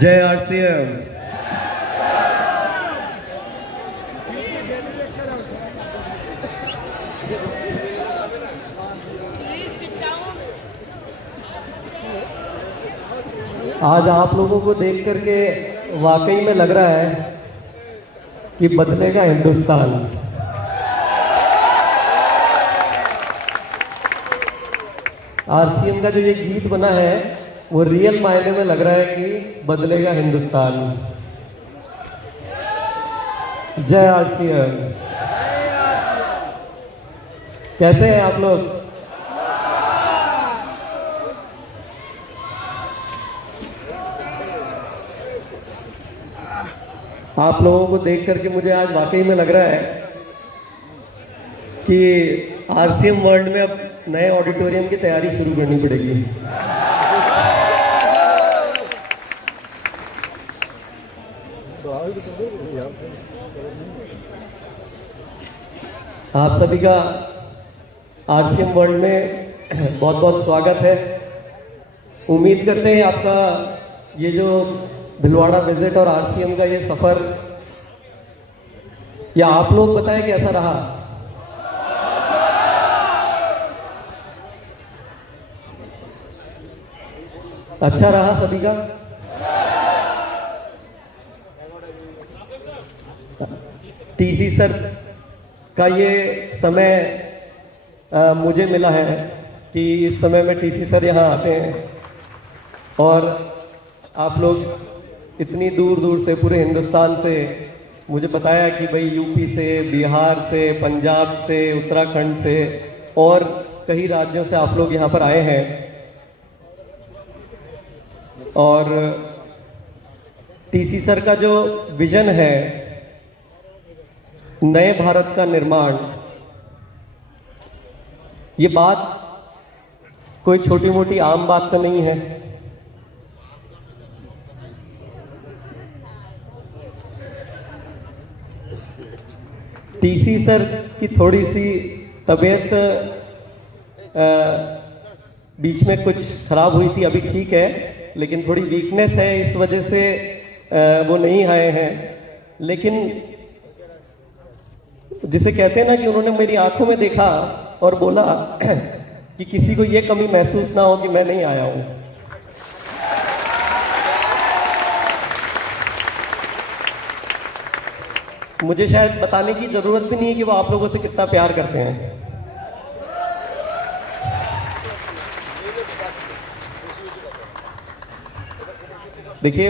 जय आरसीएम। आज आप लोगों को देख करके वाकई में लग रहा है कि बदलेगा हिंदुस्तान। आरसीएम का जो ये गीत बना है वो रियल मायने में लग रहा है कि बदलेगा हिंदुस्तान। जय आरसीएम। कैसे हैं आप लोग? आप लोगों को देख करके मुझे आज वाकई में लग रहा है कि आरसीएम वर्ल्ड में अब नए ऑडिटोरियम की तैयारी शुरू करनी पड़ेगी। आप सभी का आरसीएम वर्ल्ड में बहुत बहुत स्वागत है। उम्मीद करते हैं आपका ये जो भिलवाड़ा विजिट और आरसीएम का ये सफर, या आप लोग बताएं कैसा रहा। अच्छा रहा सभी का? टीसी सर का ये समय मुझे मिला है कि इस समय में टीसी सर यहाँ आते हैं और आप लोग इतनी दूर दूर से, पूरे हिंदुस्तान से, मुझे बताया कि भाई यूपी से, बिहार से, पंजाब से, उत्तराखंड से और कई राज्यों से आप लोग यहाँ पर आए हैं। और टीसी सर का जो विजन है नए भारत का निर्माण, ये बात कोई छोटी मोटी आम बात तो नहीं है। टीसी सर की थोड़ी सी तबीयत बीच में कुछ खराब हुई थी, अभी ठीक है, लेकिन थोड़ी वीकनेस है, इस वजह से वो नहीं आए हैं। लेकिन जिसे कहते हैं ना कि उन्होंने मेरी आंखों में देखा और बोला कि किसी को ये कमी महसूस ना हो कि मैं नहीं आया हूं। मुझे शायद बताने की जरूरत भी नहीं है कि वो आप लोगों से कितना प्यार करते हैं। देखिए,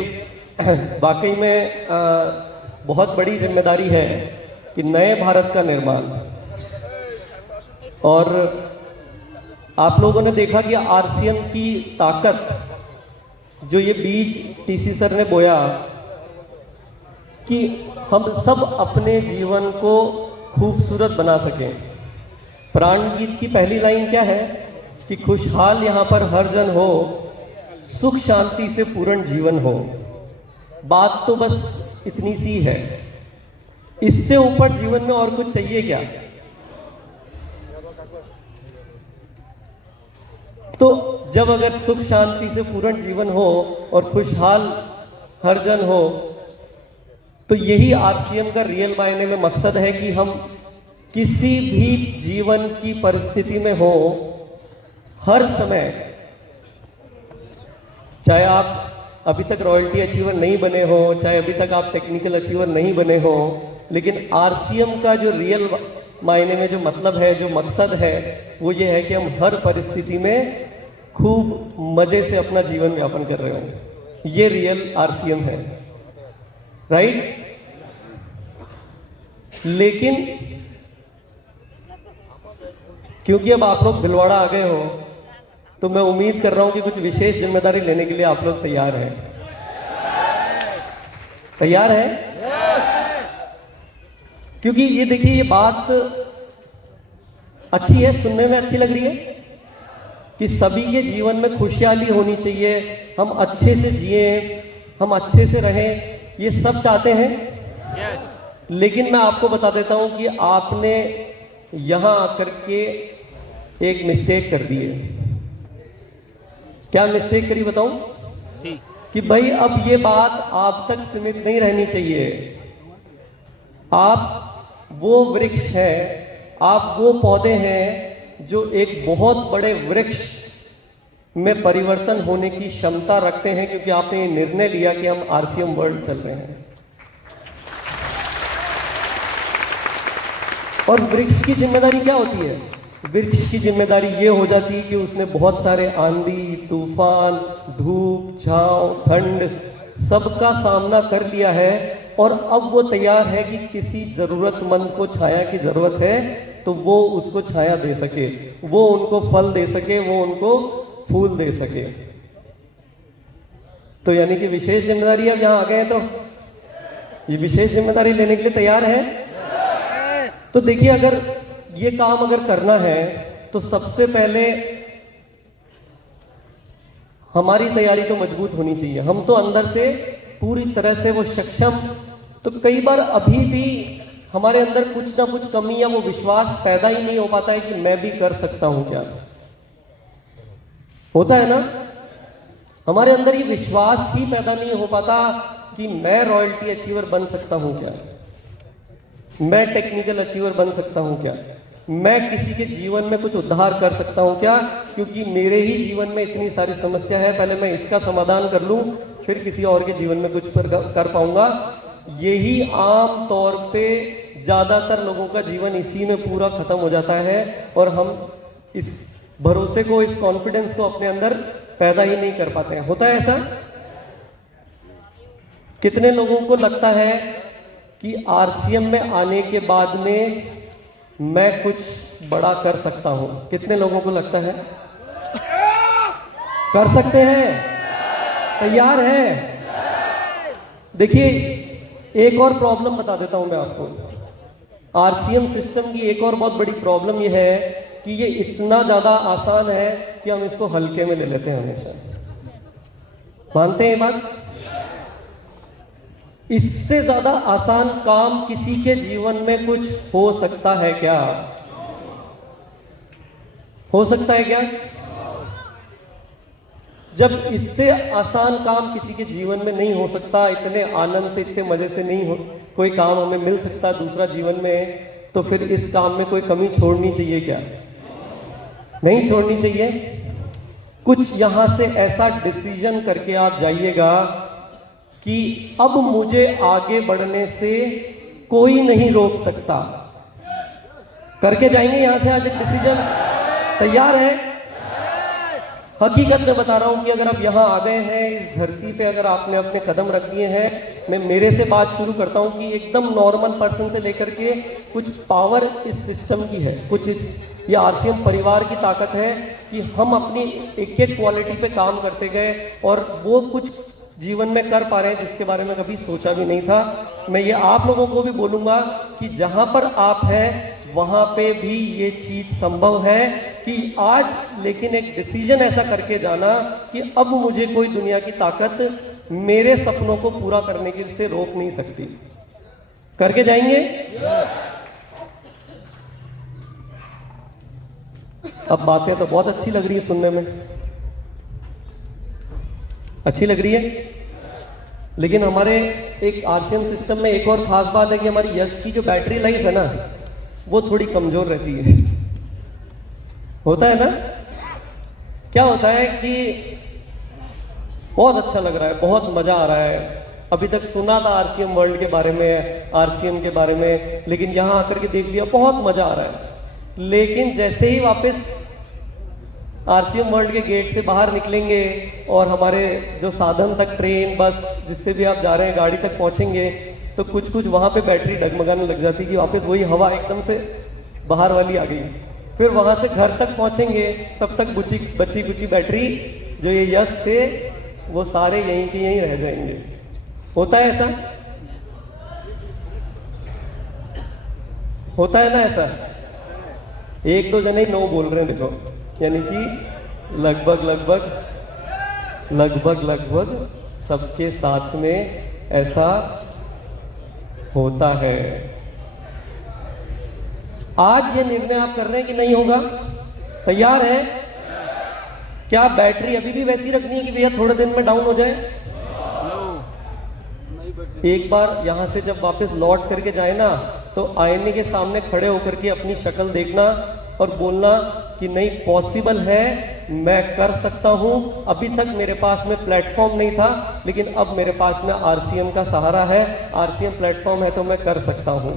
वाकई में बहुत बड़ी जिम्मेदारी है कि नए भारत का निर्माण। और आप लोगों ने देखा कि आरसीएम की ताकत, जो ये बीज टीसी सर ने बोया कि हम सब अपने जीवन को खूबसूरत बना सकें। प्राण गीत की पहली लाइन क्या है कि खुशहाल यहाँ पर हर जन हो, सुख शांति से पूर्ण जीवन हो। बात तो बस इतनी सी है, इससे ऊपर जीवन में और कुछ चाहिए क्या? तो जब अगर सुख शांति से पूर्ण जीवन हो और खुशहाल हर जन हो, तो यही आरसीएम का रियल मायने में मकसद है कि हम किसी भी जीवन की परिस्थिति में हो, हर समय, चाहे आप अभी तक रॉयल्टी अचीवर नहीं बने हो, चाहे अभी तक आप टेक्निकल अचीवर नहीं बने हो, लेकिन आरसीएम का जो रियल मायने में जो मतलब है, जो मकसद है, वो ये है कि हम हर परिस्थिति में खूब मजे से अपना जीवन यापन कर रहे हो। ये रियल आरसीएम है, राइट? लेकिन क्योंकि अब आप लोग भिलवाड़ा आ गए हो, तो मैं उम्मीद कर रहा हूं कि कुछ विशेष जिम्मेदारी लेने के लिए आप लोग तैयार हैं। तैयार है? क्योंकि ये देखिए, ये बात अच्छी है, सुनने में अच्छी लग रही है कि सभी के जीवन में खुशहाली होनी चाहिए, हम अच्छे से जिए, हम अच्छे से रहें, ये सब चाहते हैं। यस। लेकिन मैं आपको बता देता हूं कि आपने यहां आकर के एक मिस्टेक कर दी है। क्या मिस्टेक करी बताऊं? जी। कि भाई अब ये बात आप तक सीमित नहीं रहनी चाहिए। आप वो वृक्ष हैं, आप वो पौधे हैं जो एक बहुत बड़े वृक्ष में परिवर्तन होने की क्षमता रखते हैं, क्योंकि आपने ये निर्णय लिया कि हम आरसीएम वर्ल्ड चल रहे हैं। और वृक्ष की जिम्मेदारी क्या होती है? वृक्ष की जिम्मेदारी ये हो जाती है कि उसने बहुत सारे आंधी, तूफान, धूप, छांव, ठंड सबका सामना कर लिया है, और अब वो तैयार है कि किसी जरूरतमंद को छाया की जरूरत है तो वो उसको छाया दे सके, वो उनको फल दे सके, वो उनको फूल दे सके। तो यानी कि विशेष जिम्मेदारी अब यहां आ गए हैं, तो ये विशेष जिम्मेदारी लेने के लिए तैयार है। तो देखिए, अगर ये काम अगर करना है तो सबसे पहले हमारी तैयारी तो मजबूत होनी चाहिए। हम तो अंदर से पूरी तरह से वो सक्षम, तो कई बार अभी भी हमारे अंदर कुछ ना कुछ कमी या वो विश्वास पैदा ही नहीं हो पाता है कि मैं भी कर सकता हूं क्या। होता है ना, हमारे अंदर ये विश्वास ही पैदा नहीं हो पाता कि मैं रॉयल्टी अचीवर बन सकता हूं क्या, मैं टेक्निकल अचीवर बन सकता हूं क्या, मैं किसी के जीवन में कुछ उद्धार कर सकता हूं क्या, क्योंकि मेरे ही जीवन में इतनी सारी समस्या है, पहले मैं इसका समाधान कर लूं फिर किसी और के जीवन में कुछ कर पाऊंगा। यही आम तौर पे ज्यादातर लोगों का जीवन इसी में पूरा खत्म हो जाता है, और हम इस भरोसे को, इस कॉन्फिडेंस को अपने अंदर पैदा ही नहीं कर पाते हैं। होता है ऐसा? कितने लोगों को लगता है कि आरसीएम में आने के बाद में मैं कुछ बड़ा कर सकता हूं? कितने लोगों को लगता है कर सकते हैं? तैयार है? देखिए, एक और प्रॉब्लम बता देता हूं मैं आपको। आरसीएम सिस्टम की एक और बहुत बड़ी प्रॉब्लम यह है कि ये इतना ज्यादा आसान है कि हम इसको हल्के में ले लेते हैं हमेशा। मानते हैं ये बात? इससे ज्यादा आसान काम किसी के जीवन में कुछ हो सकता है क्या? हो सकता है क्या? जब इससे आसान काम किसी के जीवन में नहीं हो सकता, इतने आनंद से, इतने मजे से नहीं हो कोई काम हमें मिल सकता दूसरा जीवन में, तो फिर इस काम में कोई कमी छोड़नी चाहिए क्या? नहीं छोड़नी चाहिए। कुछ यहां से ऐसा डिसीजन करके आप जाइएगा कि अब मुझे आगे बढ़ने से कोई नहीं रोक सकता। करके जाएंगे यहां से आज एक डिसीजन। तैयार है? हकीकत में बता रहा हूं कि अगर आप यहां आ गए हैं, इस धरती पे अगर आपने अपने कदम रख दिए हैं, मैं मेरे से बात शुरू करता हूं कि एकदम नॉर्मल पर्सन से लेकर के कुछ पावर इस सिस्टम की है, कुछ ये आरसीएम परिवार की ताकत है कि हम अपनी एक एक क्वालिटी पे काम करते गए और वो कुछ जीवन में कर पा रहे हैं जिसके बारे में कभी सोचा भी नहीं था। मैं ये आप लोगों को भी बोलूंगा कि जहां पर आप हैं वहां पे भी ये चीज संभव है कि आज, लेकिन एक डिसीजन ऐसा करके जाना कि अब मुझे कोई दुनिया की ताकत मेरे सपनों को पूरा करने के से रोक नहीं सकती। करके जाएंगे? अब बातें तो बहुत अच्छी लग रही है सुनने में, अच्छी लग रही है, लेकिन हमारे एक आरसीएम सिस्टम में एक और खास बात है कि हमारी यश की जो बैटरी लाइफ है ना, वो थोड़ी कमजोर रहती है। होता है ना? क्या होता है कि बहुत अच्छा लग रहा है, बहुत मजा आ रहा है, अभी तक सुना था आरसीएम वर्ल्ड के बारे में, आरसीएम के बारे में, लेकिन यहां आकर के देख लिया, बहुत मजा आ रहा है। लेकिन जैसे ही वापस आरसीएम वर्ल्ड के गेट से बाहर निकलेंगे और हमारे जो साधन तक, ट्रेन, बस, जिससे भी आप जा रहे हैं, गाड़ी तक पहुंचेंगे, तो कुछ कुछ वहां पे बैटरी डगमगाने लग जाती है कि वापस वही हवा एकदम से बाहर वाली आ गई। फिर वहां से घर तक पहुंचेंगे, तब तक बची कुची बैटरी जो ये यश थे वो सारे यहीं के यहीं रह जाएंगे। होता है ऐसा? होता है ना ऐसा? एक दो जने ही नो बोल रहे हैं, देखो, यानी कि लगभग लगभग लगभग लगभग सबके साथ में ऐसा होता है। आज ये निर्णय आप कर रहे हैं कि नहीं होगा? तैयार है? क्या बैटरी अभी भी वैसी रखनी है कि भैया थोड़े दिन में डाउन हो जाए? एक बार यहां से जब वापस लौट करके जाए ना, तो आईने के सामने खड़े होकर के अपनी शक्ल देखना और बोलना कि नहीं, पॉसिबल है, मैं कर सकता हूं। अभी तक मेरे पास में प्लेटफॉर्म नहीं था, लेकिन अब मेरे पास में आरसीएम का सहारा है, आरसीएम प्लेटफॉर्म है, तो मैं कर सकता हूं।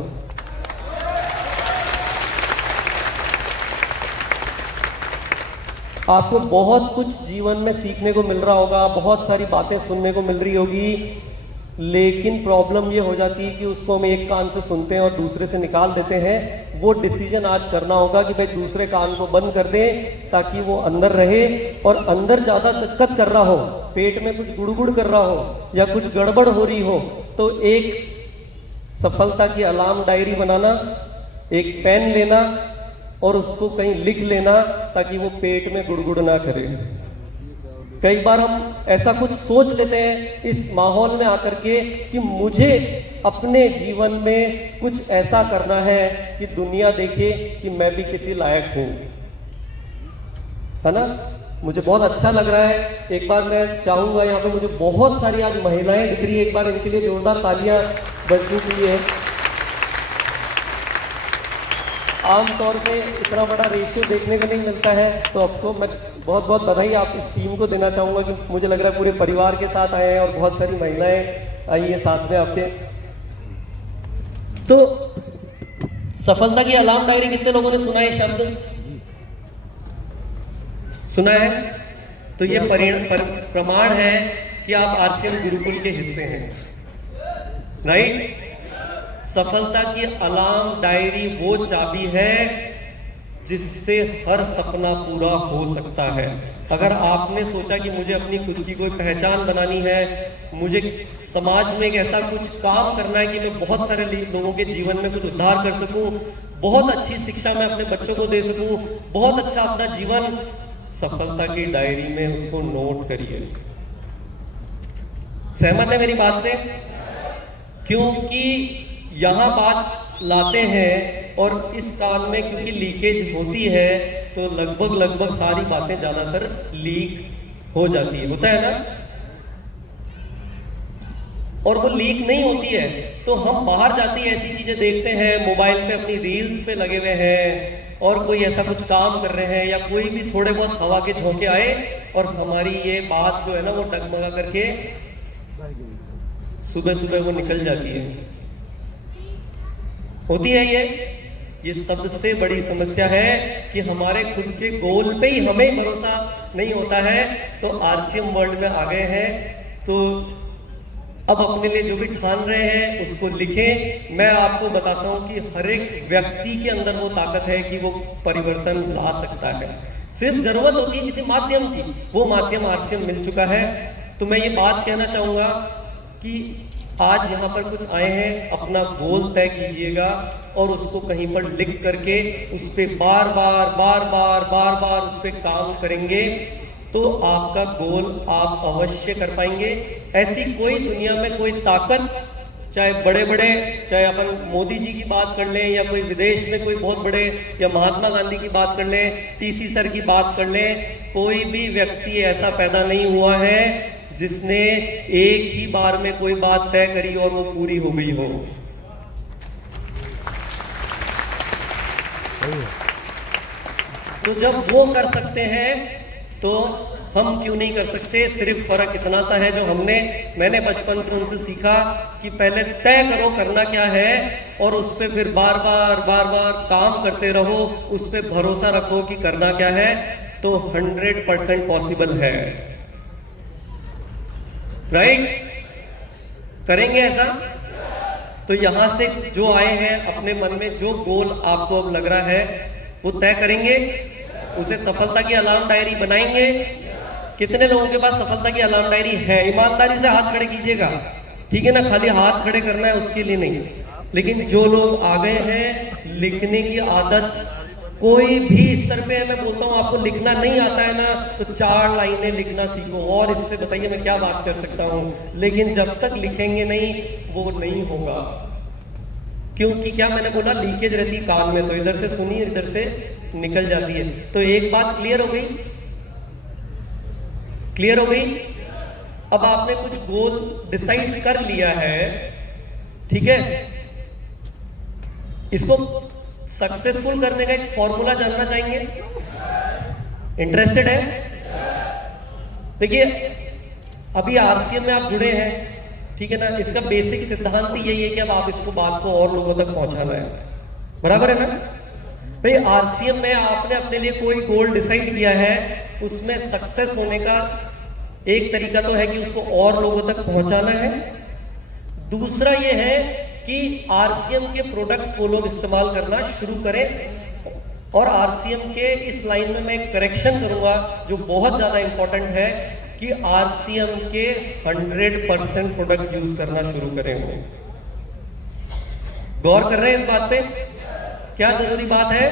आपको बहुत कुछ जीवन में सीखने को मिल रहा होगा, बहुत सारी बातें सुनने को मिल रही होगी, लेकिन प्रॉब्लम ये हो जाती है कि उसको हम एक कान से सुनते हैं और दूसरे से निकाल देते हैं। वो डिसीजन आज करना होगा कि भाई दूसरे कान को बंद कर दें ताकि वो अंदर रहे, और अंदर ज़्यादा दिक्कत कर रहा हो, पेट में कुछ गुड़गुड़ कर रहा हो या कुछ गड़बड़ हो रही हो, तो एक सफलता की अलार्म डायरी बनाना, एक पेन लेना और उसको कहीं लिख लेना ताकि वो पेट में गुड़गुड़ ना करे। कई बार हम ऐसा कुछ सोच लेते हैं इस माहौल में आकर के कि मुझे अपने जीवन में कुछ ऐसा करना है कि दुनिया देखे कि मैं भी किसी लायक हूं, है ना? मुझे बहुत अच्छा लग रहा है। एक बार मैं चाहूंगा, यहाँ पे मुझे बहुत सारी आज महिलाएं दिख रही है, एक बार इनके लिए जोरदार तालियां बजनी चाहिए। आमतौर पे इतना बड़ा रेशियो देखने को नहीं मिलता है, तो आपको मैं बहुत बहुत बधाई आप इस टीम को देना चाहूँगा कि मुझे लग रहा है पूरे परिवार के साथ आए हैं और बहुत सारी महिलाएं आई है साथ में आपके। तो सफलता की अलार्म डायरी कितने लोगों ने सुना है शब्द? सुना है? तो ये प्रमाण है कि आप आरसीएम गुरुकुल के हिस्से हैं, राइट? सफलता की अलार्म डायरी वो चाबी है जिससे हर सपना पूरा हो सकता है। अगर आपने सोचा कि मुझे अपनी खुद की कोई पहचान बनानी है, मुझे समाज में एक ऐसा कुछ काम करना है कि मैं बहुत सारे लोगों के जीवन में कुछ उद्धार कर सकूं, बहुत अच्छी शिक्षा मैं अपने बच्चों को दे सकूं, बहुत अच्छा अपना जीवन, सफलता की डायरी में उसको नोट करिए। सहमत है मेरी बात से? क्योंकि यहां बात लाते हैं और इस कान में क्योंकि लीकेज होती है, तो लगभग सारी बातें ज्यादातर लीक हो जाती है, होता है ना? और वो लीक नहीं होती है तो हम बाहर जाती ऐसी चीजें देखते हैं, मोबाइल पे अपनी रील्स पे लगे हुए हैं और कोई ऐसा कुछ काम कर रहे हैं या कोई भी थोड़े बहुत हवा के झोंके आए और हमारी ये बात जो है ना वो डगमगा करके सुबह सुबह वो निकल जाती है। होती है ये सबसे बड़ी समस्या है कि हमारे खुद के गोल पे ही हमें भरोसा नहीं होता है। तो आरसीएम वर्ल्ड में आ गए हैं, तो अब अपने लिए जो भी ठान रहे हैं उसको लिखें। मैं आपको बताता हूं कि हर एक व्यक्ति के अंदर वो ताकत है कि वो परिवर्तन ला सकता है, सिर्फ जरूरत होती है किसी माध्यम की। वो माध्यम आरसीएम मिल चुका है। तो मैं ये बात कहना चाहूंगा कि आज यहाँ पर कुछ आए हैं, अपना गोल तय कीजिएगा और उसको कहीं पर लिख करके उस पर बार बार उस पर काम करेंगे तो आपका गोल आप अवश्य कर पाएंगे। ऐसी कोई दुनिया में कोई ताकत, चाहे बड़े बड़े, चाहे अपन मोदी जी की बात कर लें या कोई विदेश में कोई बहुत बड़े, या महात्मा गांधी की बात कर लें, टीसी सर की बात कर लें, कोई भी व्यक्ति ऐसा पैदा नहीं हुआ है जिसने एक ही बार में कोई बात तय करी और वो पूरी हो गई हो। तो जब वो कर सकते हैं तो हम क्यों नहीं कर सकते? सिर्फ फर्क इतना सा है जो मैंने बचपन से उनसे सीखा कि पहले तय करो करना क्या है और उस पर फिर बार बार काम करते रहो, उस पर भरोसा रखो कि करना क्या है, तो 100% पॉसिबल है। राइट? करेंगे ऐसा? तो यहां से जो आए हैं अपने मन में जो गोल आपको अब लग रहा है वो तय करेंगे, उसे सफलता की अलार्म डायरी बनाएंगे। कितने लोगों के पास सफलता की अलार्म डायरी है? ईमानदारी से हाथ खड़े कीजिएगा, ठीक है ना? खाली हाथ खड़े करना है उसके लिए नहीं, लेकिन जो लोग आ गए हैं लिखने की आदत कोई भी स्तर पे मैं बोलता हूँ आपको लिखना नहीं आता है ना, तो 4 लाइनें लिखना सीखो, और इससे बताइए मैं क्या बात कर सकता हूँ। लेकिन जब तक लिखेंगे नहीं वो नहीं होगा, क्योंकि क्या मैंने बोला, लीकेज रहती है कान में, तो इधर से सुनी इधर से निकल जाती है। तो एक बात क्लियर हो गई, क्लियर हो गई। अब आपने कुछ गोल डिसाइड कर लिया है, ठीक है, इसको सक्सेसफुल करने का एक फॉर्मूला जानना चाहेंगे? इंटरेस्टेड है? देखिए अभी आरसीएम में आप जुड़े हैं, ठीक है ना, इसका बेसिक सिद्धांत यही है कि अब आप इसको बात को और लोगों तक पहुंचाना है, बराबर है ना भाई। आरसीएम में आपने अपने लिए कोई गोल डिसाइड किया है, उसमें सक्सेस होने का एक तरीका तो है कि उसको और लोगों तक पहुंचाना है। दूसरा ये है कि आरसीएम के प्रोडक्ट को लोग इस्तेमाल करना शुरू करें। और आरसीएम के इस लाइन में मैं एक करेक्शन करूंगा जो बहुत ज्यादा इंपॉर्टेंट है, कि आरसीएम के 100% प्रोडक्ट यूज करना शुरू करें। गौर कर रहे हैं इस बात पे? क्या जरूरी बात है?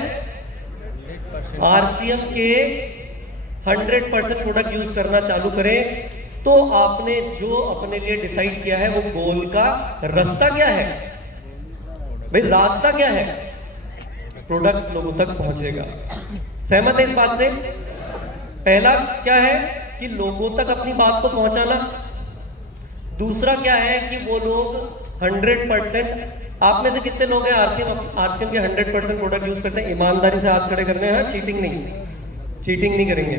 आरसीएम के 100% प्रोडक्ट यूज करना चालू करें। तो आपने जो अपने लिए डिसाइड किया है वो गोल का रास्ता क्या है भाई? रास्ता क्या है? प्रोडक्ट लोगों तक पहुंचेगा। सहमत है इस बात से? पहला क्या है कि लोगों तक अपनी बात को पहुंचाना। दूसरा क्या है कि वो लोग 100%, आप में से कितने लोग हैं आरसीएम के 100% प्रोडक्ट यूज करते हैं? ईमानदारी से हाथ खड़े करने हैं, चीटिंग नहीं, चीटिंग नहीं करेंगे,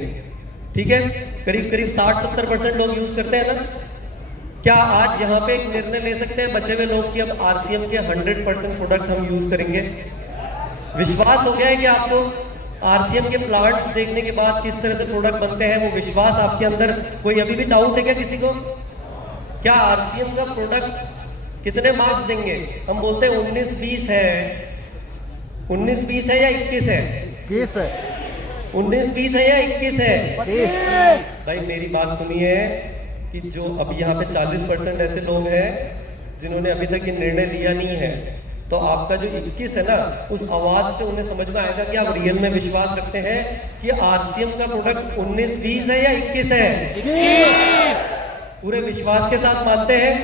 ठीक है। करीब करीब 60-70% लोग यूज करते हैं ना। क्या आज यहाँ पे एक निर्णय ले सकते हैं बचे हुए लोग कि अब आरसीएम के 100% प्रोडक्ट हम यूज करेंगे? विश्वास हो गया है कि आपको आरसीएम के प्लांट्स देखने के बाद किस तरह से प्रोडक्ट बनते हैं, वो विश्वास आपके अंदर? कोई अभी भी डाउट है क्या किसी को? क्या आरसीएम का प्रोडक्ट कितने मार्क्स देंगे? हम बोलते हैं 19-20 है, 19-20 है या 21 है? 21 है। 19-20 है या 21 है? 25। भाई मेरी बात सुनिए कि जो अभी यहाँ पे 40% ऐसे लोग हैं जिन्होंने अभी तक ये निर्णय लिया नहीं है, तो आपका जो 21 है ना, उस आवाज से उन्हें समझ में आएगा कि आप रियल में विश्वास रखते हैं कि आरसीएम का प्रोडक्ट 19-20 है या 21 है? 21। पूरे विश्वास के साथ मानते हैं?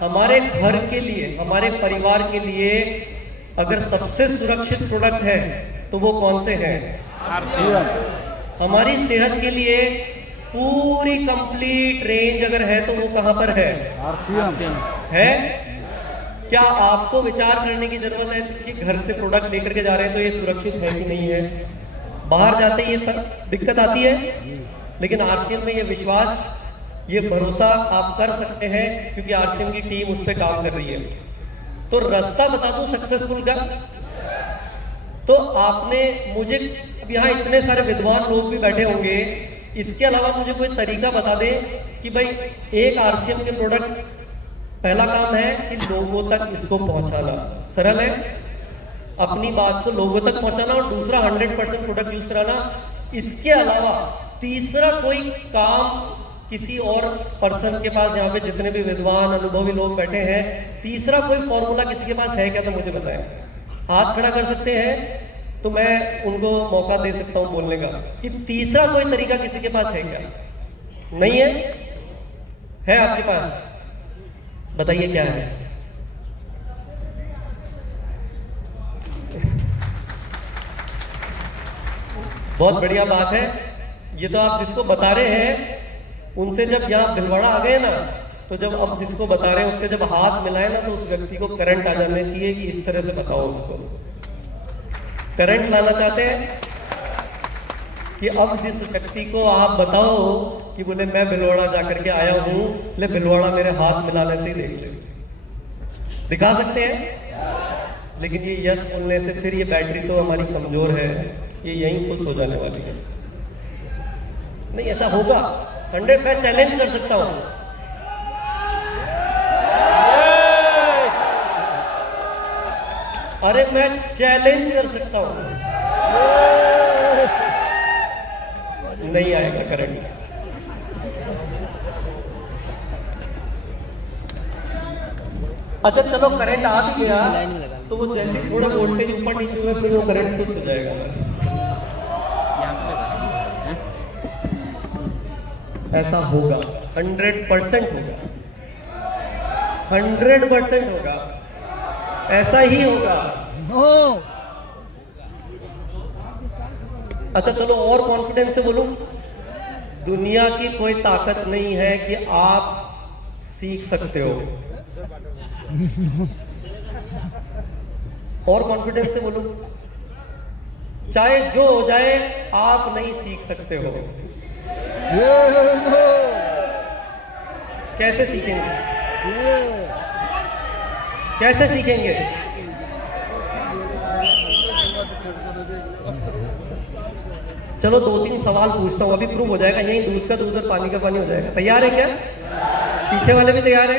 हमारे घर के लिए, हमारे परिवार के लिए अगर सबसे सुरक्षित प्रोडक्ट है तो वो कौन से हैं? हमारी सेहत के लिए पूरी कंप्लीट रेंज अगर है तो वो कहां पर है? आरसीएम है। क्या आपको विचार करने की जरूरत है कि घर से प्रोडक्ट लेकर के जा रहे हैं तो ये सुरक्षित है कि नहीं है? बाहर जाते ही ये दिक्कत आती है, लेकिन आरसीएम में ये विश्वास, ये भरोसा आप कर सकते हैं क्योंकि आरसीएम की टीम उस पर काम कर रही है। तो रास्ता बता दूं सक्सेसफुल का। तो आपने मुझे, अब यहाँ इतने सारे विद्वान लोग भी बैठे होंगे, इसके अलावा मुझे कोई तरीका बता दे कि भाई एक आरसीएम के प्रोडक्ट, पहला काम है कि लोगों तक इसको पहुंचाना। सरल है, अपनी बात को लोगों तक पहुंचाना, और दूसरा 100% प्रोडक्ट यूज कराना। इसके अलावा तीसरा कोई काम किसी और पर्सन के पास, यहाँ पे जितने भी विद्वान अनुभवी लोग बैठे हैं, तीसरा कोई फॉर्मूला किसी के पास है क्या? तो मुझे बताएं। हाथ खड़ा कर सकते हैं तो मैं उनको मौका दे सकता हूं बोलने का कि तीसरा कोई तरीका किसी के पास है क्या? नहीं है? है आपके पास? बताइए क्या है। बहुत बढ़िया बात है। ये तो आप जिसको बता रहे हैं उनसे जब यहाँ भिलवाड़ा आ गए ना, तो जब अब जिसको बता रहे हैं उससे जब हाथ मिलाए ना, तो उस व्यक्ति को करंट आ जाने चाहिए कि इस तरह से बताओ उसको। करंट लाना चाहते हैं कि अब जिस व्यक्ति को आप बताओ कि बोले मैं भिलवाड़ा जाकर के आया हूं, ले भिलवाड़ा मेरे हाथ मिलाने से ही देख ले, दिखा सकते हैं। लेकिन ये यस बोलने से फिर ये बैटरी तो हमारी कमजोर है, ये यहीं खुश हो जाने वाली है। नहीं, ऐसा होगा 100। मैं चैलेंज कर सकता हूं। अरे मैं चैलेंज कर सकता हूं, नहीं आएगा करंट। अच्छा चलो करंट आ भी गया तो वो जैसे थोड़ा वोल्टेज ऊपर नीचे हुआ फिर वो करंट कुछ हो जाएगा। ऐसा होगा, 100% होगा, 100% होगा, ऐसा ही होगा। नो। अच्छा चलो और कॉन्फिडेंस से बोलूं, दुनिया की कोई ताकत नहीं है कि आप सीख सकते हो। और कॉन्फिडेंस से बोलूं, चाहे जो हो जाए आप नहीं सीख सकते हो। ये नो। कैसे सीखेंगे? ये कैसे सीखेंगे? चलो 2-3 सवाल पूछता हूँ, अभी प्रूव हो जाएगा, यही दूध का दूध और पानी का पानी हो जाएगा। तैयार है क्या? पीछे वाले भी तैयार है?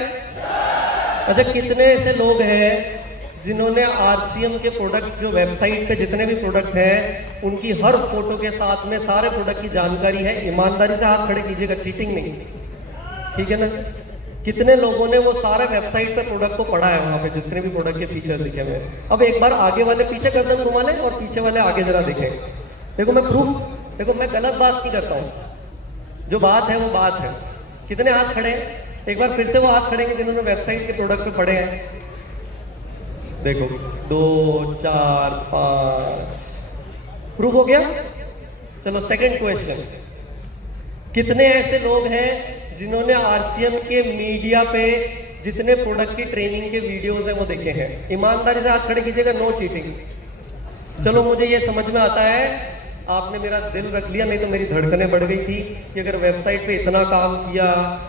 अच्छा कितने ऐसे लोग हैं जिन्होंने आरसीएम के प्रोडक्ट्स, जो वेबसाइट पे जितने भी प्रोडक्ट हैं उनकी हर फोटो के साथ में सारे प्रोडक्ट की जानकारी है? ईमानदारी से हाथ खड़े कीजिएगा, चीटिंग नहीं, ठीक है ना? कितने लोगों ने वो सारे वेबसाइट पे प्रोडक्ट को पढ़ा है, वहां पे जितने भी प्रोडक्ट के फीचर लिखे हुए हैं? अब एक बार आगे वाले पीछे गर्दन घुमा लें और पीछे वाले आगे जरा देखें। देखो मैं प्रूफ, देखो मैं गलत बात नहीं करता हूँ, जो बात है वो बात है। कितने हाथ खड़े हैं? एक बार फिर से वो हाथ खड़े हैं जिन्होंने वेबसाइट के प्रोडक्ट पे पढ़े हैं। देखो 2 4 5, प्रूफ हो गया। चलो सेकंड क्वेश्चन, कितने ऐसे लोग हैं जिन्होंने आरसीएम के मीडिया पे जितने प्रोडक्ट की ट्रेनिंग के वीडियोस हैं वो देखे हैं? ईमानदारी से हाथ खड़े कीजिएगा, नो चीटिंग। चलो मुझे ये समझ में आता है, आपने मेरा दिल रख लिया, नहीं तो मेरी धड़कनें बढ़ गई थी कि अगर वेबसाइट पे इतना काम किया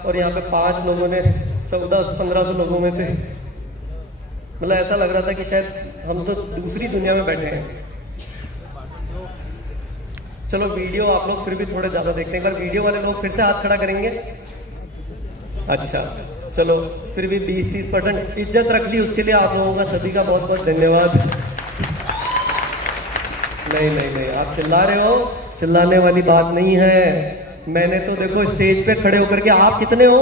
और यहाँ पे 5 लोगों ने 1400-1500 लोगों में से, मतलब ऐसा लग रहा था कि शायद हम तो दूसरी दुनिया में बैठे हैं। चलो वीडियो आप लोग फिर भी थोड़े ज्यादा देखते हैं, अगर वीडियो वाले लोग फिर से हाथ खड़ा करेंगे। अच्छा चलो फिर भी 20-30% इज्जत रख ली, उसके लिए आप लोगों का सभी का बहुत बहुत धन्यवाद। नहीं नहीं नहीं, आप चिल्ला रहे हो, चिल्लाने वाली बात नहीं है। मैंने तो देखो स्टेज पे खड़े होकर के, आप कितने हो?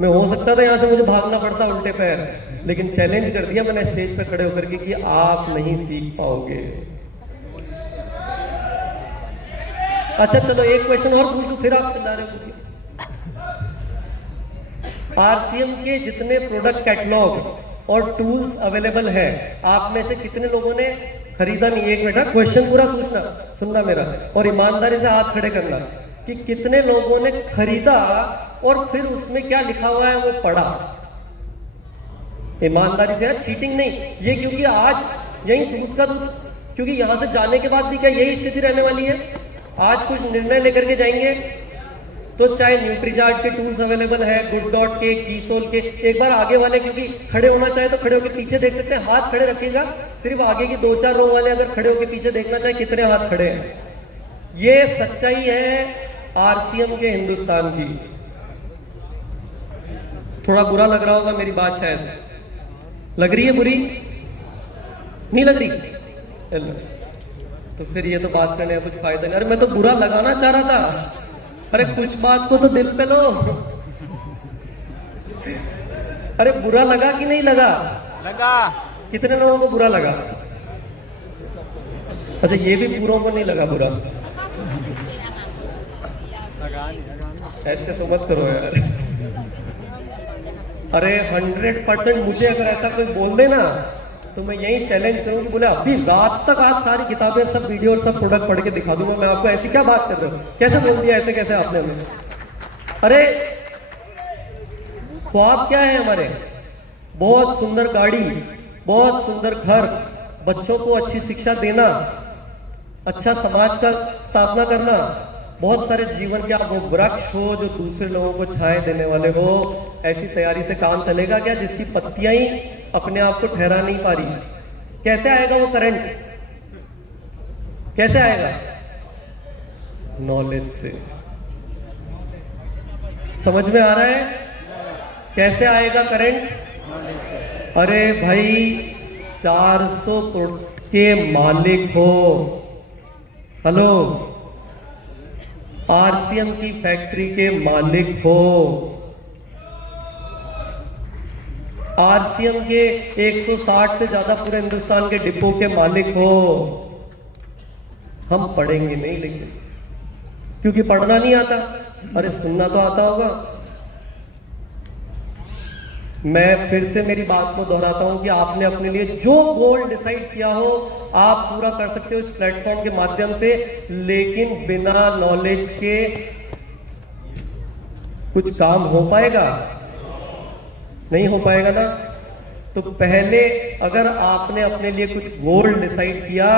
मैं हो सकता था यहाँ से मुझे भागना पड़ता उल्टे पैर, लेकिन चैलेंज कर दिया मैंने स्टेज पे खड़े होकर के कि आप नहीं सीख पाओगे। अच्छा चलो एक क्वेश्चन और पूछूं, फिर आप चिल्ला रहे हो। आरसीएम के जितने प्रोडक्ट कैटलॉग और टूल्स अवेलेबल है, आप में से कितने लोगों ने खरीदा नहीं? एक मिनट, क्वेश्चन पूरा सुनना मेरा, और ईमानदारी से हाथ खड़े करना कि कितने लोगों ने खरीदा और फिर उसमें क्या लिखा हुआ है वो पढ़ा? ईमानदारी से, चीटिंग नहीं। ये क्योंकि आज यही दूध का दूध, क्योंकि यहां से जाने के बाद भी क्या यही स्थिति रहने वाली है? आज कुछ निर्णय लेकर के जाएंगे तो चाहे न्यूट्रीचार्ट के टूल्स अवेलेबल है, गुड डॉट के, कीसोल के, एक बार आगे वाले, क्योंकि खड़े होना चाहे तो खड़े होकर पीछे देख सकते हैं, हाथ खड़े रखिएगा, सिर्फ आगे की 2-4 रो वाले अगर खड़े होकर पीछे देखना चाहे कितने हाथ खड़े हैं। ये सच्चाई है आरसीएम के हिंदुस्तान की। थोड़ा बुरा लग रहा होगा मेरी बात, शायद लग रही है, बुरी नहीं लग रही? तो फिर ये तो बात करने का कुछ फायदा नहीं। अरे मैं तो बुरा लगाना चाह रहा था, अरे कुछ बात को तो दिल पे लो। अरे बुरा लगा कि नहीं लगा? लगा। कितने लोगों को बुरा लगा? अच्छा ये भी पूरों को नहीं लगा बुरा? ऐसे तो मत करो यार। अरे 100% मुझे अगर ऐसा कोई बोल दे ना तो मैं यही चैलेंज करूँ कि बोले अभी रात तक आज सारी किताबें, सब वीडियो और सब प्रोडक्ट पढ़ के दिखा दूंगा मैं आपको। ऐसी क्या बात कर रहे हो? कैसे बोल दिया ऐसे? कैसे आपने हमें? अरे ख्वाब क्या है हमारे? बहुत सुंदर गाड़ी, बहुत सुंदर घर, बच्चों को अच्छी शिक्षा देना, अच्छा समाज का स्थापना करना, बहुत सारे जीवन के आप वो वृक्ष हो जो दूसरे लोगों को छाए देने वाले हो। ऐसी तैयारी से काम चलेगा क्या जिसकी पत्तियां ही अपने आप को ठहरा नहीं पा रही? कैसे आएगा वो करंट? कैसे आएगा? नॉलेज से। समझ में आ रहा है कैसे आएगा करंट? अरे भाई 400 करोड़ के मालिक हो, हेलो, आरसीएम की फैक्ट्री के मालिक हो, आरसीएम के 160 से ज्यादा पूरे हिंदुस्तान के डिपो के मालिक हो, हम पढ़ेंगे नहीं, लेकिन क्योंकि पढ़ना नहीं आता। अरे सुनना तो आता होगा। मैं फिर से मेरी बात को दोहराता हूं कि आपने अपने लिए जो गोल डिसाइड किया हो आप पूरा कर सकते हो इस प्लेटफॉर्म के माध्यम से, लेकिन बिना नॉलेज के कुछ काम हो पाएगा? नहीं हो पाएगा ना। तो पहले अगर आपने अपने लिए कुछ गोल डिसाइड किया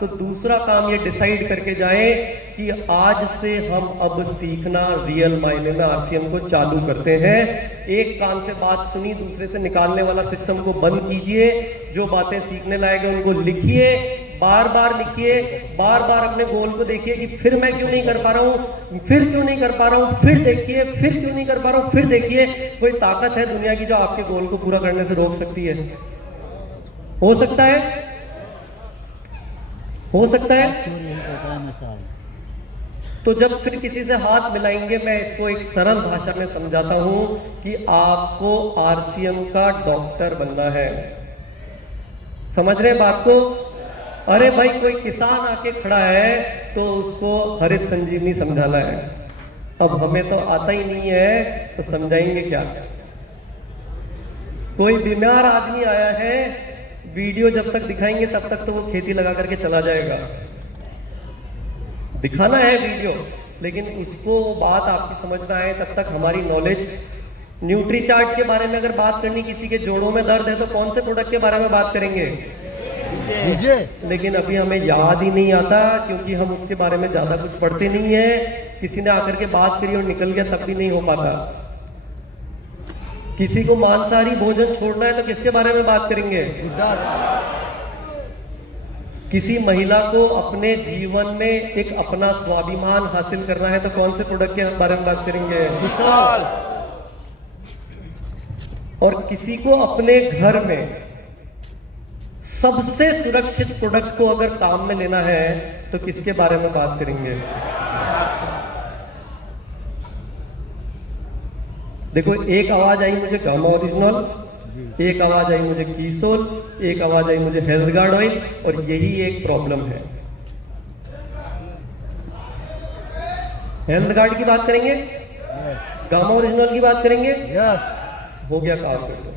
तो दूसरा काम ये डिसाइड करके जाए कि आज से हम अब सीखना रियल मायने में आरसीएम को चालू करते हैं। एक कान से बात सुनी दूसरे से निकालने वाला सिस्टम को बंद कीजिए। जो बातें सीखने लायक है उनको लिखिए, बार बार लिखिए, बार बार अपने गोल को देखिए कि फिर मैं क्यों नहीं कर पा रहा हूं, फिर क्यों नहीं कर पा रहा हूं, फिर देखिए, फिर क्यों नहीं कर पा रहा हूं, फिर देखिए। कोई ताकत है दुनिया की जो आपके गोल को पूरा करने से रोक सकती है? हो सकता है? हो सकता है? तो जब फिर किसी से हाथ मिलाएंगे, मैं इसको एक सरल भाषा में समझाता हूं कि आपको आरसीएम का डॉक्टर बनना है। समझ रहे बात को? अरे भाई कोई किसान आके खड़ा है तो उसको हरित संजीवनी समझाना है। अब हमें तो आता ही नहीं है तो समझाएंगे क्या? कोई बीमार आदमी आया है, वीडियो जब तक दिखाएंगे तब तक तो वो खेती लगा करके चला जाएगा। दिखाना है वीडियो, लेकिन उसको वो बात आपकी समझ में आए तब तक हमारी नॉलेज। न्यूट्री चार्ट के बारे में अगर बात करनी, किसी के जोड़ों में दर्द है तो कौन से प्रोडक्ट के बारे में बात करेंगे? लेकिन अभी हमें याद ही नहीं आता क्योंकि हम उसके बारे में ज्यादा कुछ पढ़ते नहीं है। किसी ने आकर के बात करी और निकल गया तब भी नहीं हो पाता। किसी को मांसाहारी भोजन छोड़ना है तो किसके बारे में बात करेंगे? किसी महिला को अपने जीवन में एक अपना स्वाभिमान हासिल करना है तो कौन से प्रोडक्ट के बारे में बात करेंगे? और किसी को अपने घर में सबसे सुरक्षित प्रोडक्ट को अगर काम में लेना है तो किसके बारे में बात करेंगे? देखो, एक आवाज आई मुझे गामा ओरिजिनल, एक आवाज आई मुझे कीसोल, एक आवाज आई मुझे हेल्थ गार्ड ऑयल, और यही एक प्रॉब्लम है। हेल्थ गार्ड की बात करेंगे, गामा ओरिजिनल की बात करेंगे, हो गया काम कर दो।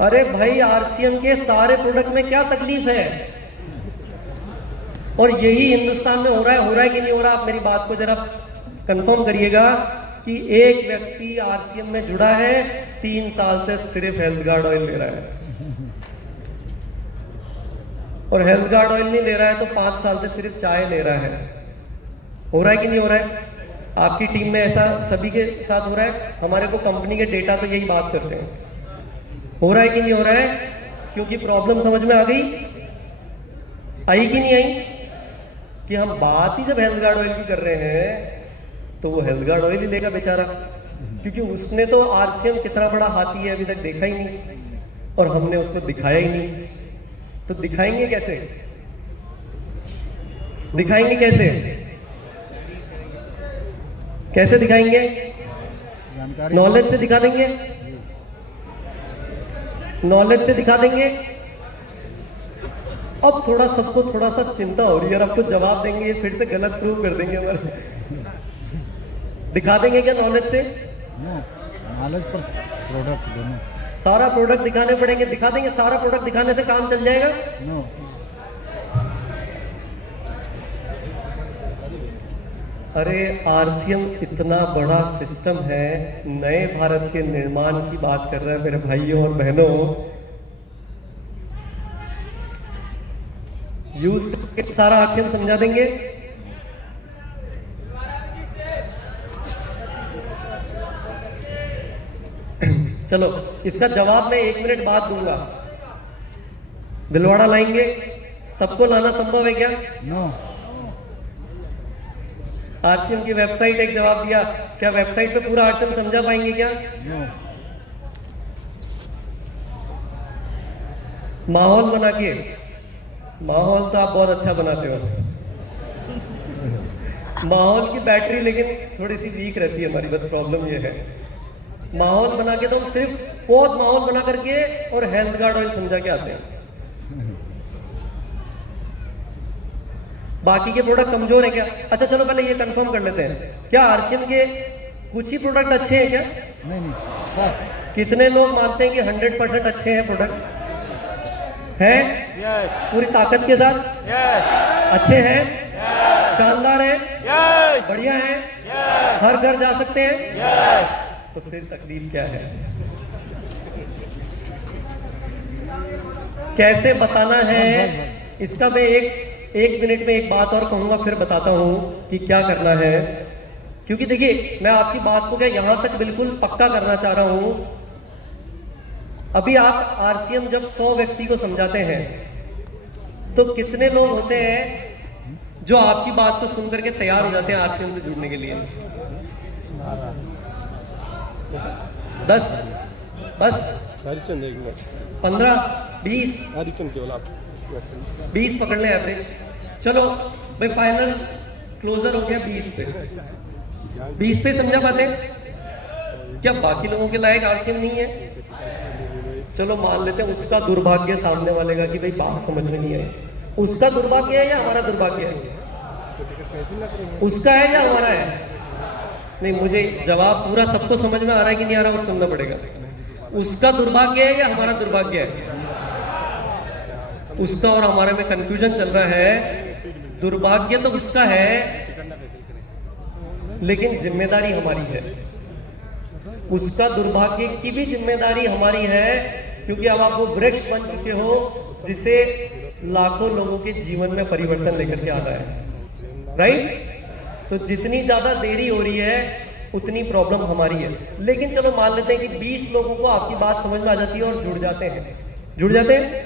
अरे भाई आरसीएम के सारे प्रोडक्ट में क्या तकलीफ है? और यही हिंदुस्तान में हो रहा है कि नहीं हो रहा? आप मेरी बात को जरा कंफर्म करिएगा कि एक व्यक्ति आरसीएम में जुड़ा है, 3 साल से सिर्फ हेल्थ गार्ड ऑयल ले रहा है, और हेल्थ गार्ड ऑयल नहीं ले रहा है तो 5 साल से सिर्फ चाय ले रहा है। हो रहा है कि नहीं हो रहा है? आपकी टीम में ऐसा सभी के साथ हो रहा है? हमारे को कंपनी के डेटा तो यही बात करते हैं। हो रहा है कि नहीं हो रहा है? क्योंकि प्रॉब्लम समझ में आ गई, आई कि नहीं आई? कि हम बात ही जब हेल्थ गार्ड ऑयल की कर रहे हैं तो वो हेल्थ गार्ड ऑयल ही लेगा बेचारा, क्योंकि उसने तो आरसीएम कितना बड़ा हाथी है अभी तक देखा ही नहीं, और हमने उसको दिखाया ही नहीं। तो दिखाएंगे कैसे? दिखाएंगे कैसे? कैसे दिखाएंगे? नॉलेज से दिखा देंगे, नॉलेज से दिखा देंगे। अब थोड़ा सबको थोड़ा सा चिंता हो रही है, अब तो जवाब देंगे फिर से गलत प्रूव कर देंगे हमारे। दिखा देंगे क्या नॉलेज से? नॉलेज पर प्रोडक्ट दोनों, सारा प्रोडक्ट दिखाने पड़ेंगे। दिखा देंगे, सारा प्रोडक्ट दिखाने से काम चल जाएगा? नो। अरे आरसीएम इतना बड़ा सिस्टम है, नए भारत के निर्माण की बात कर रहे हैं मेरे भाइयों और बहनों। यूज सारा आरसीएम समझा देंगे। चलो, इसका जवाब मैं 1 मिनट बाद दूंगा। भिलवाड़ा लाएंगे? सबको लाना संभव है क्या? नो। आरसीएम की वेबसाइट एक जवाब दिया, क्या वेबसाइट पे पूरा आरसीएम समझा पाएंगे क्या? नो। माहौल बना के, माहौल तो आप बहुत अच्छा बनाते हो। माहौल की बैटरी लेकिन थोड़ी सी वीक रहती है हमारी, बस प्रॉब्लम ये है। माहौल बना के तो हम सिर्फ बहुत माहौल बना करके और हेल्थ गार्ड ऑयल समझा के आते हैं। बाकी के प्रोडक्ट कमजोर है क्या? अच्छा चलो पहले ये कंफर्म कर लेते हैं, क्या आरसीएम के कुछ ही प्रोडक्ट अच्छे हैं क्या? नहीं सब। कितने लोग मानते हैं कि 100% अच्छे हैं प्रोडक्ट हैं? Yes. पूरी ताकत के साथ Yes. अच्छे हैं, Yes. शानदार हैं, Yes. बढ़िया हैं, Yes. हर घर जा सकते हैं? Yes. तो फिर तकलीफ क्या है? कैसे बताना है इसका मैं एक मिनट में एक बात और कहूंगा, फिर बताता हूं कि क्या करना है। क्योंकि देखिए मैं आपकी बात को क्या यहां तक बिल्कुल पक्का करना चाह रहा हूं। अभी आप आरसीएम जब 100 व्यक्ति को समझाते हैं तो कितने लोग होते हैं जो आपकी बात को सुनकर के तैयार हो जाते हैं आरसीएम से जुड़ने के लिए? 10 बस, हरिचंद एक मिनट 15 20 हरिचंद केवल आप 20 पकड़ लें एवरेज। चलो भाई फाइनल क्लोजर हो गया 20 पे। 20 पे समझा पाते हैं? क्या बाकी लोगों के लायक आरसीएम नहीं है? चलो मान लेते हैं उसका दुर्भाग्य सामने वाले का कि भाई बात समझ में नहीं आई। उसका दुर्भाग्य है या हमारा दुर्भाग्य है? उसका है या हमारा है? नहीं, मुझे जवाब पूरा सबको समझ में आ रहा है कि नहीं आ रहा वो सुनना पड़ेगा। उसका दुर्भाग्य है या हमारा दुर्भाग्य है? उसका और हमारे में कंफ्यूजन चल रहा है। दुर्भाग्य तो उसका है लेकिन जिम्मेदारी हमारी है। उसका दुर्भाग्य की भी जिम्मेदारी हमारी है, क्योंकि अब आप वो वृक्ष बन चुके हो जिसे लाखों लोगों के जीवन में परिवर्तन लेकर के आता है, राइट? तो जितनी ज्यादा देरी हो रही है उतनी प्रॉब्लम हमारी है। लेकिन चलो मान लेते हैं कि 20 लोगों को आपकी बात समझ में आ जाती है और जुड़ जाते हैं।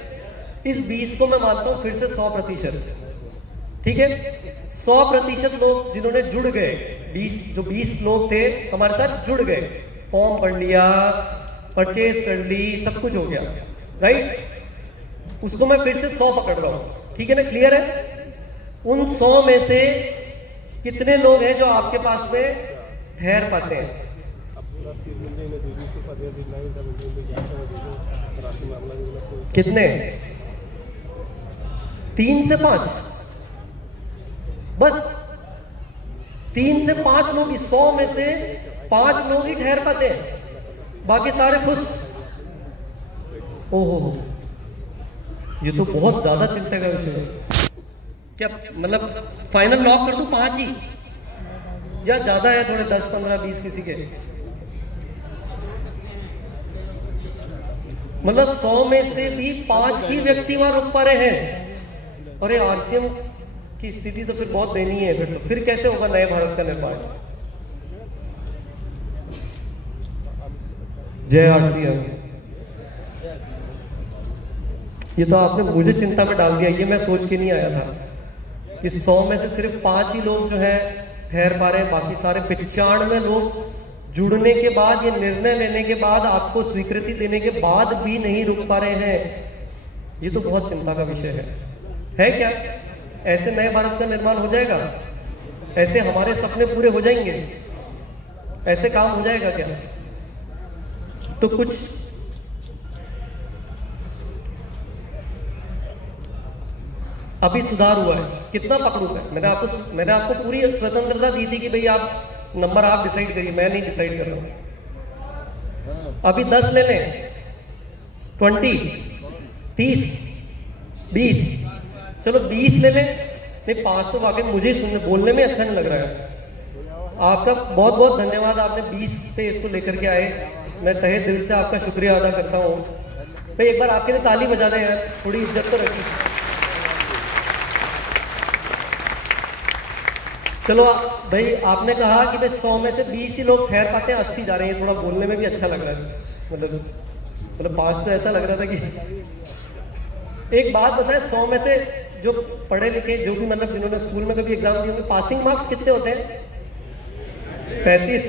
इस 20 को मैं मानता हूं फिर से 100%, ठीक है? 100% लोग जिन्होंने जुड़ गए, 20 लोग थे हमारे साथ जुड़ गए, फॉर्म भर लिया, परचेज कर ली, सब कुछ हो गया, राइट? उसको मैं फिर से 100 पकड़ रहा हूं, ठीक है ना? क्लियर है? उन 100 में से कितने लोग हैं जो आपके पास में ठहर पाते हैं? कितने? 3 से 5, बस 3 से 5 लोग। 100 में से 5 लोग ही ठहर पाते हैं, बाकी सारे खुश। ओहो, ये तो बहुत ज्यादा चिंता का विषय है। क्या मतलब फाइनल लॉक कर दूं 5 ही, या ज्यादा है थोड़े 10 15 20 किसी के? मतलब 100 में से भी 5 ही व्यक्ति वहां रुक पा रहे हैं। अरे आरसीएम की स्थिति तो फिर बहुत दयनीय है। फिर कैसे होगा नए भारत का निर्माण? जय आरसीएम। ये तो आपने मुझे चिंता में डाल दिया, ये मैं सोच के नहीं आया था कि 100 में से सिर्फ 5 ही लोग जो है ठहर पा रहे हैं, बाकी सारे 95 लोग जुड़ने के बाद, ये निर्णय लेने के बाद, आपको स्वीकृति देने के बाद भी नहीं रुक पा रहे हैं। ये तो बहुत चिंता का विषय है क्या? ऐसे नए भारत का निर्माण हो जाएगा? ऐसे हमारे सपने पूरे हो जाएंगे? ऐसे काम हो जाएगा क्या? तो कुछ अभी सुधार हुआ है। कितना पकड़ूंगा? मैंने आपको पूरी स्वतंत्रता दी थी कि भाई आप नंबर आप डिसाइड करिए, मैं नहीं डिसाइड कर रहा हूं। अभी 10 ले लें, 20, 30, 20, चलो 20 ले लें। नहीं 5 तो वाकई मुझे सुनने बोलने में अच्छा नहीं लग रहा है। आपका बहुत बहुत धन्यवाद, आपने 20 पे इसको लेकर के आए। मैं तहे दिल से आपका शुक्रिया अदा करता हूँ। भाई एक बार आपके लिए ताली बजा दें यार, थोड़ी इज्जत तो रखिए। चलो भाई आपने कहा कि भाई 100 में से 20 ही लोग ठहर पाते हैं, 80 जा रहे हैं। थोड़ा बोलने में भी अच्छा लग रहा है, मतलब 5 तो ऐसा लग रहा था कि एक बात बताए, 100 में से जो पढ़े लिखे, जो भी मतलब जिन्होंने स्कूल में कभी एग्जाम दिए होंगे, पासिंग मार्क्स कितने होते हैं? 35,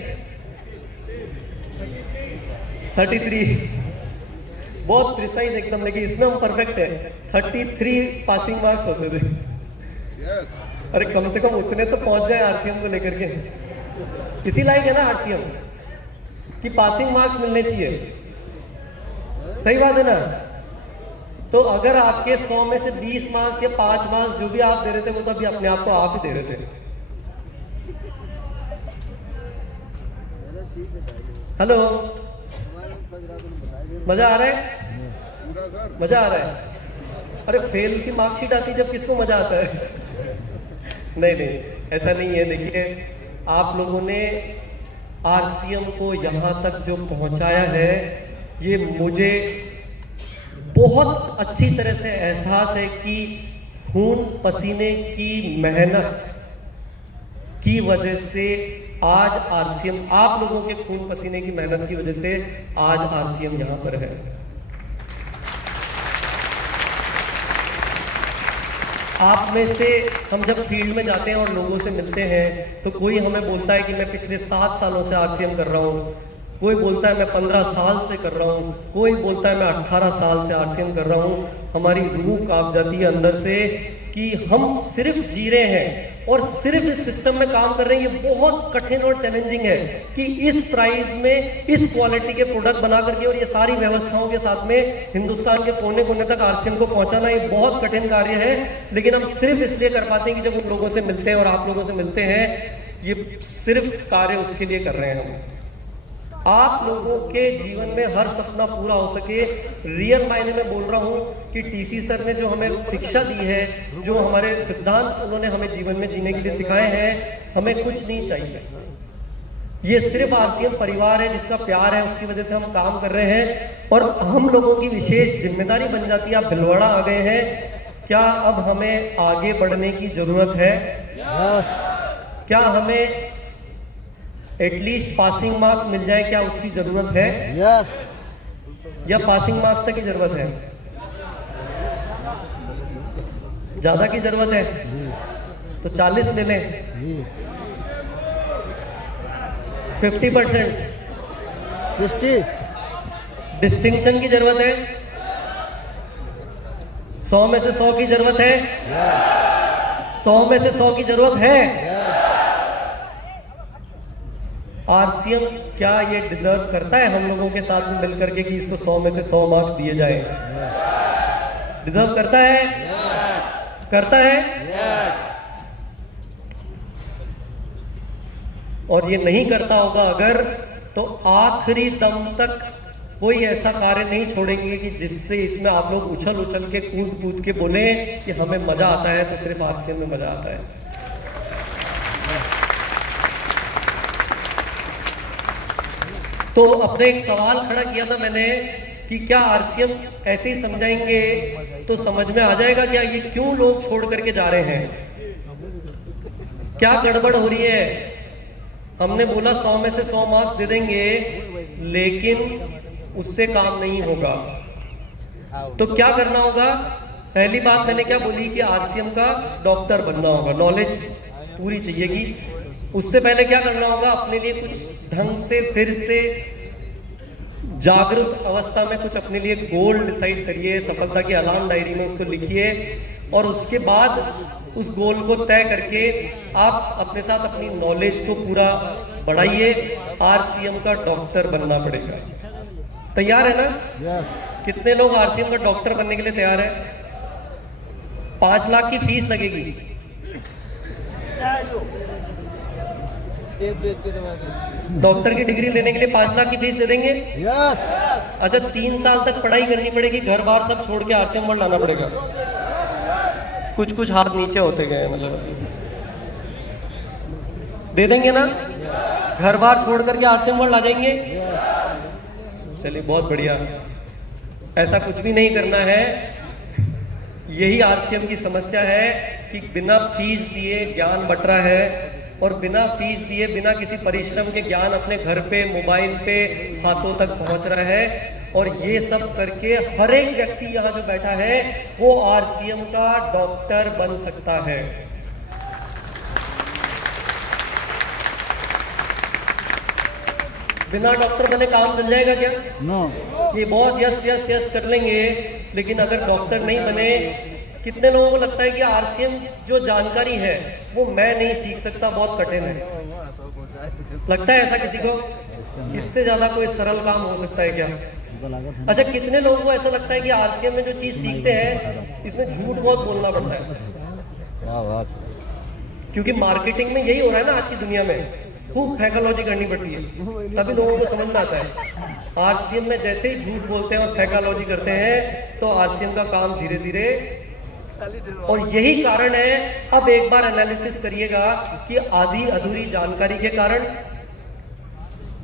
33, बहुत प्रिसाइज एकदम, लेकिन इसमें हम परफेक्ट है। 33 पासिंग मार्क्स होते थे। अरे कम से कम उतने तो पहुंच जाए आरसीएम को लेकर के। इसी लायक है ना आरसीएम? कि पासिंग मार्क्स मिलने चाहिए, सही बात है ना। तो अगर आपके 100 में से 20 मार्क्स या 5 मार्क्स जो भी आप दे रहे थे वो तो अभी अपने आप को आप ही दे रहे थे। हेलो, मजा आ रहा है? मजा आ रहा है? अरे फेल की मार्कशीट आती जब किसको मजा आता है? नहीं नहीं, ऐसा नहीं है। देखिए, आप लोगों ने आरसीएम को यहाँ तक जो पहुँचाया है, ये मुझे बहुत अच्छी तरह से एहसास है कि खून पसीने की मेहनत की वजह से आज आरसीएम, आप लोगों के खून पसीने की मेहनत की वजह से आज आरसीएम यहाँ पर है। आप में से हम जब फील्ड में जाते हैं और लोगों से मिलते हैं तो कोई हमें बोलता है कि मैं पिछले 7 सालों से आरसीएम कर रहा हूँ, कोई बोलता है मैं 15 साल से कर रहा हूँ, कोई बोलता है मैं 18 साल से आरसीएम कर रहा हूँ। हमारी रूह कांप जाती है अंदर से कि हम सिर्फ जी रहे हैं और सिर्फ इस सिस्टम में काम कर रहे हैं। ये बहुत कठिन और चैलेंजिंग है कि इस प्राइस में इस क्वालिटी के प्रोडक्ट बना करके और ये सारी व्यवस्थाओं के साथ में हिंदुस्तान के कोने कोने तक आरसीएम को पहुंचाना, ये बहुत कठिन कार्य है। लेकिन हम सिर्फ इसलिए कर पाते हैं कि जब उन लोगों से मिलते हैं और आप लोगों से मिलते हैं, ये सिर्फ कार्य उसके लिए कर रहे हैं हम। आप लोगों के जीवन में हर सपना पूरा हो सके, रियल मायने में बोल रहा हूं कि टीसी सर ने जो हमें शिक्षा दी है, जो हमारे सिद्धांत उन्होंने हमें जीवन में जीने के लिए सिखाए हैं, हमें कुछ नहीं चाहिए। ये सिर्फ आरसीएम परिवार है जिसका प्यार है, उसकी वजह से हम काम कर रहे हैं और हम लोगों की विशेष जिम्मेदारी बन जाती है। आप भिलवाड़ा आ गए हैं, क्या अब हमें आगे बढ़ने की जरूरत है? क्या हमें एटलीस्ट पासिंग मार्क्स मिल जाए, क्या उसकी जरूरत है? यस। या पासिंग मार्क्स तक की जरूरत है? ज्यादा की जरूरत है तो 40 ले लें, 50%। 50। डिस्टिंक्शन की जरूरत है, 100 में से 100 की जरूरत है, 100 में से 100 की जरूरत है। आरसीएम क्या ये डिजर्व करता है हम लोगों के साथ में मिलकर के कि इसको 100 में से 100 मार्क्स दिए जाए? डिजर्व करता है? करता है? और ये नहीं करता होगा अगर, तो आखिरी दम तक कोई ऐसा कार्य नहीं छोड़ेंगे कि जिससे इसमें आप लोग उछल उछल के कूद कूद के बोले कि हमें मजा आता है। तो सिर्फ आरसीएम में मजा आता है। तो अपने एक सवाल खड़ा किया था मैंने कि क्या आरसीएम ऐसे ही समझाएंगे तो समझ में आ जाएगा क्या ये क्यों लोग छोड़ करके जा रहे हैं, क्या गड़बड़ हो रही है? हमने बोला 100 में से 100 मार्क्स दे देंगे, लेकिन उससे काम नहीं होगा। तो क्या करना होगा? पहली बात मैंने क्या बोली कि आरसीएम का डॉक्टर बनना होगा, नॉलेज पूरी चाहिएगी। उससे पहले क्या करना होगा? अपने लिए कुछ ढंग से फिर से जागरूक अवस्था में कुछ अपने लिए गोल डिसाइड करिए, सफलता की अलार्म डायरी में उसको लिखिए और उसके बाद उस गोल को तय करके आप अपने साथ अपनी नॉलेज को पूरा बढ़ाइए। आरसीएम का डॉक्टर बनना पड़ेगा। तैयार है ना? कितने लोग आरसीएम का डॉक्टर बनने के लिए तैयार है? 5 लाख की फीस लगेगी। डॉक्टर की डिग्री लेने के लिए 5 लाख की फीस दे देंगे? यस। अच्छा, 3 साल तक पढ़ाई करनी पड़ेगी, घर बार सब छोड़ के आरसीएम वर्ल्ड लाना पड़ेगा। कुछ कुछ हाथ नीचे होते गए, मतलब दे देंगे ना? घर बार छोड़ करके आरसीएम वर्ल्ड आ जाएंगे? चलिए, बहुत बढ़िया। ऐसा कुछ भी नहीं करना है। यही आरसीएम की समस्या है कि बिना फीस दिए ज्ञान बट रहा है और बिना फीस दिए, बिना किसी परिश्रम के ज्ञान अपने घर पे, मोबाइल पे, हाथों तक पहुंच रहा है। और ये सब करके हर एक व्यक्ति यहाँ जो बैठा है वो आरसीएम का डॉक्टर बन सकता है। बिना डॉक्टर बने काम चल जाएगा क्या? नो। ये बहुत यस यस यस कर लेंगे, लेकिन अगर डॉक्टर नहीं बने, कितने लोगों को लगता है कि आरसीएम जो जानकारी है वो मैं नहीं सीख सकता, बहुत कठिन है? लगता है ऐसा किसी को? इससे ज्यादा कोई सरल काम हो सकता है क्या? उनको लागत है। अच्छा, कितने लोगों को ऐसा लगता है कि आरसीएम में जो चीज सीखते हैं इसमें झूठ बहुत बोलना पड़ता है? क्या बात। क्योंकि मार्केटिंग में यही हो रहा है ना आज की दुनिया में, खूब फैकोलॉजी करनी पड़ती है, तभी लोगों को समझ में आता है। आरसीएम में जैसे ही झूठ बोलते हैं और फैकोलॉजी करते हैं तो आरसीएम का काम धीरे धीरे, और यही कारण है, अब एक बार एनालिसिस करिएगा कि आधी अधूरी जानकारी के कारण,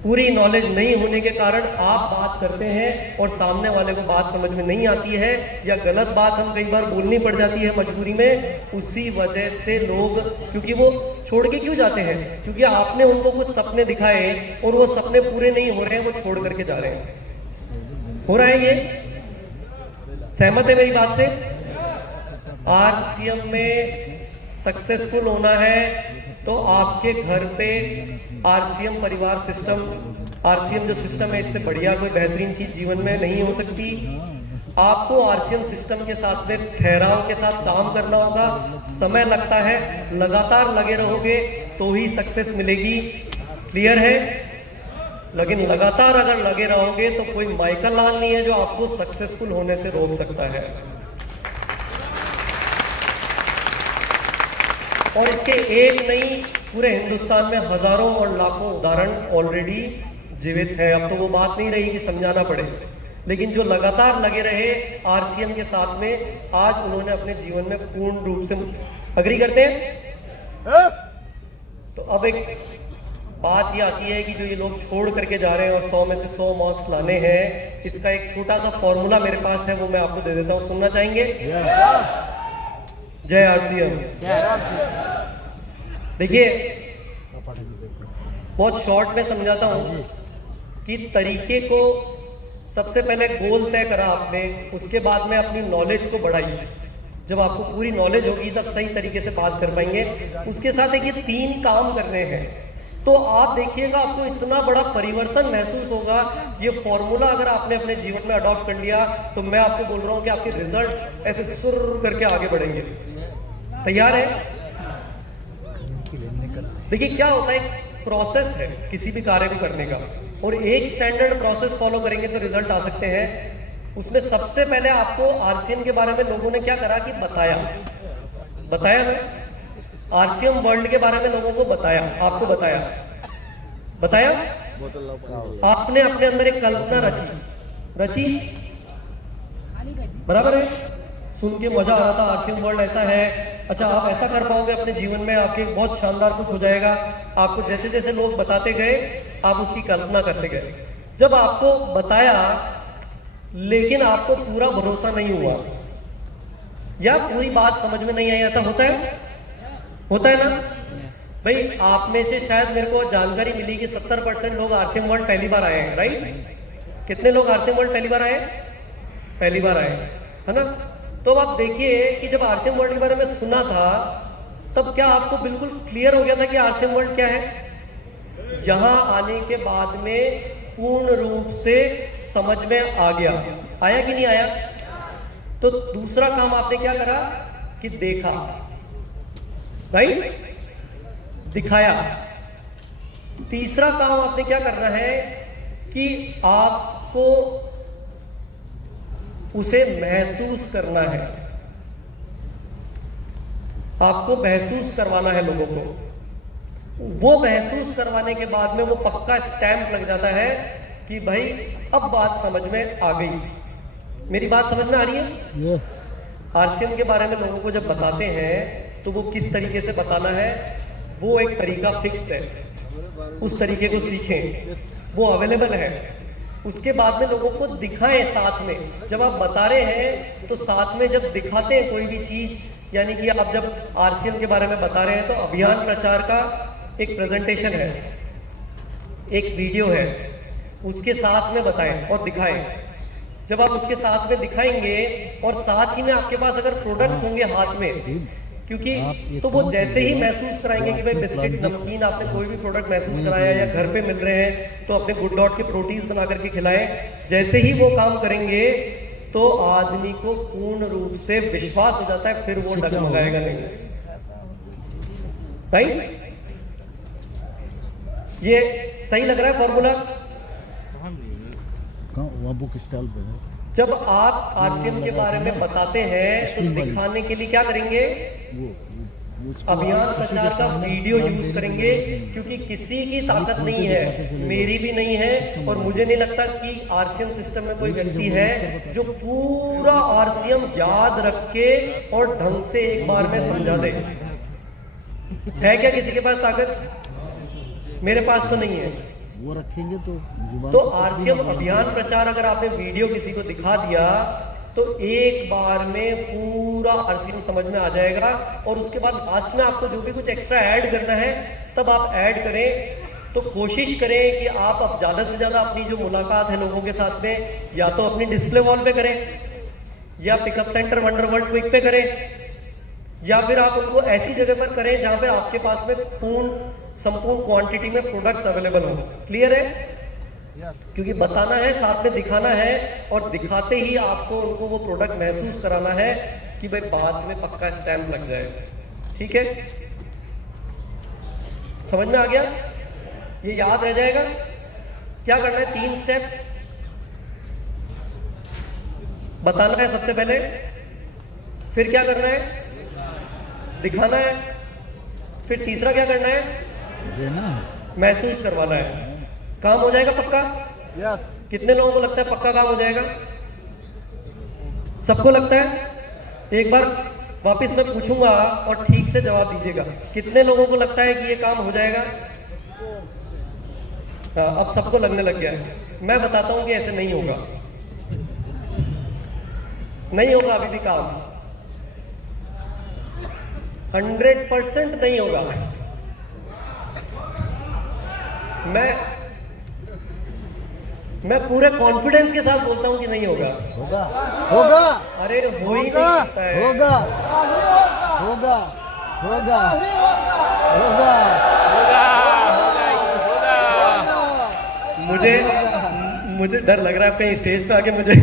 पूरी नॉलेज नहीं होने के कारण आप बात करते हैं और सामने वाले को बात समझ में नहीं आती है, या गलत बात हम कई बार बोलनी पड़ जाती है मजबूरी में। उसी वजह से लोग, क्योंकि वो छोड़ के क्यों जाते हैं? क्योंकि आपने उनको कुछ सपने दिखाए और वो सपने पूरे नहीं हो रहे हैं, वो छोड़ करके जा रहे हैं। हो रहा है ये? सहमत है मेरी बात से? आरसीएम में सक्सेसफुल होना है तो आपके घर पे आरसीएम परिवार सिस्टम, आरसीएम जो सिस्टम है, इससे बढ़िया कोई बेहतरीन चीज जीवन में नहीं हो सकती। आपको आरसीएम सिस्टम के साथ में ठहराव के साथ काम करना होगा। समय लगता है, लगातार लगे रहोगे तो ही सक्सेस मिलेगी। क्लियर है? लेकिन लगातार अगर लगे रहोगे तो कोई माइकल लाल नहीं है जो आपको सक्सेसफुल होने से रोक सकता है। और इसके एक नहीं, पूरे हिंदुस्तान में हजारों और लाखों उदाहरण ऑलरेडी जीवित है। अब तो वो बात नहीं रही कि समझाना पड़े, लेकिन जो लगातार लगे रहे आरसीएम के साथ में, आज उन्होंने अपने जीवन में पूर्ण रूप से, अग्री करते हैं? तो अब एक बात ये आती है कि जो ये लोग छोड़ करके जा रहे हैं और 100 में से 100 मार्क्स लाने हैं, इसका एक छोटा सा फॉर्मूला मेरे पास है, वो मैं आपको दे देता हूँ। सुनना चाहेंगे? जय आरसीएम। देखिए, बहुत शॉर्ट में समझाता हूं कि तरीके को, सबसे पहले गोल तय करा आपने, उसके बाद में अपनी नॉलेज को बढ़ाइए। जब आपको पूरी नॉलेज होगी तब सही तरीके से बात कर पाएंगे। उसके साथ एक ये 3 काम करने हैं, तो आप देखिएगा आपको इतना बड़ा परिवर्तन महसूस होगा। ये फॉर्मूला अगर आपने अपने जीवन में अडॉप्ट कर लिया तो मैं आपको बोल रहा हूं कि आपके रिजल्ट ऐसे सुर करके आगे बढ़ेंगे। तैयार है? देखिए क्या होता है, एक प्रोसेस है किसी भी कार्य को करने का, और एक स्टैंडर्ड प्रोसेस फॉलो करेंगे तो रिजल्ट आ सकते हैं। उसमें सबसे पहले आपको आरसीएम के बारे में लोगों ने क्या करा कि बताया मैं आरसीएम वर्ल्ड के बारे में लोगों को बताया, आपको बताया। आपने अपने अंदर एक कल्पना रची, बराबर है? सुन के मजा आ रहा था, आरसीएम वर्ल्ड ऐसा है। अच्छा, आप ऐसा कर पाओगे अपने जीवन में, आपके बहुत शानदार कुछ हो जाएगा। आपको जैसे जैसे लोग बताते गए आप उसकी कल्पना करते गए। जब आपको बताया लेकिन आपको पूरा भरोसा नहीं हुआ या पूरी बात समझ में नहीं आई, ऐसा होता है ना भाई? आप में से शायद मेरे को जानकारी मिली कि 70% लोग आरसीएम वर्ल्ड पहली बार आए हैं, राइट? कितने लोग आरसीएम वर्ल्ड पहली बार आए? पहली बार आए, है ना? तो अब आप देखिए कि जब आरसीएम वर्ल्ड के बारे में सुना था तब क्या आपको बिल्कुल क्लियर हो गया था कि आरसीएम वर्ल्ड क्या है? यहां आने के बाद में पूर्ण रूप से समझ में आ गया। आया कि नहीं आया? तो दूसरा काम आपने क्या करा कि देखा, राइट? दिखाया। तीसरा काम आपने क्या करना है कि आपको उसे महसूस करना है, आपको महसूस करवाना है लोगों को। वो महसूस करवाने के बाद में वो पक्का स्टैंप लग जाता है कि भाई अब बात समझ में आ गई। मेरी बात समझ में आ रही है? आरसीएम के बारे में लोगों को जब बताते हैं तो वो किस तरीके से बताना है, वो एक तरीका फिक्स है, उस तरीके को सीखें, वो अवेलेबल है। उसके बाद में लोगों को दिखाएं साथ में। जब आप बता रहे हैं तो साथ में जब दिखाते हैं कोई भी चीज, यानी कि आप जब आरसीएम के बारे में बता रहे हैं तो अभियान प्रचार का एक प्रेजेंटेशन है, एक वीडियो है, उसके साथ में बताएं और दिखाएं। जब आप उसके साथ में दिखाएंगे और साथ ही में आपके पास अगर प्रोडक्ट्स होंगे हाथ में, क्योंकि तो वो जैसे ही महसूस कराएंगे कि भाई बिस्किट, नमकीन, आपने कोई भी प्रोडक्ट महसूस कराया या घर पे मिल रहे हैं तो अपने गुड डॉट के प्रोटीन्स बना करके खिलाएं। जैसे ही वो काम करेंगे तो आदमी को पूर्ण रूप से विश्वास हो जाता है, फिर वो डगमगाएगा नहीं, राइट? ये सही लग रहा है फॉर्मूला? बुक स्टॉल पे है। जब आप आरसीएम के बारे में बताते हैं तो दिखाने के लिए क्या करेंगे? वो अभियान प्रचार का वीडियो यूज करेंगे, क्योंकि किसी की ताकत नहीं है, मेरी भी नहीं है, और मुझे नहीं लगता कि आरसीएम सिस्टम में कोई व्यक्ति है जो पूरा आरसीएम याद रख के और ढंग से एक बार में समझा दे। है क्या किसी के पास ताकत? मेरे पास तो नहीं है। वो रखेंगे तो आरसीएम अभियान प्रचार अगर आपने वीडियो किसी को दिखा दिया तो एक बार में पूरा आरसीएम समझ में आ जाएगा, और उसके बाद लास्ट में आपको जो भी कुछ एक्स्ट्रा ऐड करना है तब आप ऐड करें। तो कोशिश करें कि आप अब ज्यादा से ज्यादा अपनी जो मुलाकात है लोगों के साथ में या तो अपनी डिस्प्ले वॉल पे करें, या पिकअप सेंटर वंडरवर्ल्ड क्विक पे करें, या फिर आप उनको ऐसी जगह पर करें जहां पे आपके पास में संपूर्ण क्वांटिटी में प्रोडक्ट अवेलेबल हो। क्लियर है? क्योंकि बताना है, साथ में दिखाना है, और दिखाते ही आपको उनको वो प्रोडक्ट महसूस कराना है कि भाई बाद में पक्का स्टैंप लग जाएगा। ठीक है, समझ में आ गया? ये याद रह जाएगा। क्या करना है? 3 स्टेप बताना है सबसे पहले, फिर क्या करना है? दिखाना है, फिर तीसरा क्या करना है? देना, महसूस करवाना है। काम हो जाएगा पक्का? यस। कितने लोगों को लगता है पक्का काम हो जाएगा? सबको लगता है? एक बार वापस मैं पूछूंगा और ठीक से जवाब दीजिएगा। कितने लोगों को लगता है कि ये काम हो जाएगा? अब सबको लगने लग गया है। मैं बताता हूं कि ऐसे नहीं होगा, नहीं होगा अभी भी काम। 100% नहीं होगा। मैं पूरे कॉन्फिडेंस के साथ बोलता हूं कि नहीं होगा। होगा होगा अरे हो ही नहीं सकता है। होगा होगा होगा होगा मुझे डर लग रहा है कहीं स्टेज पे आके मुझे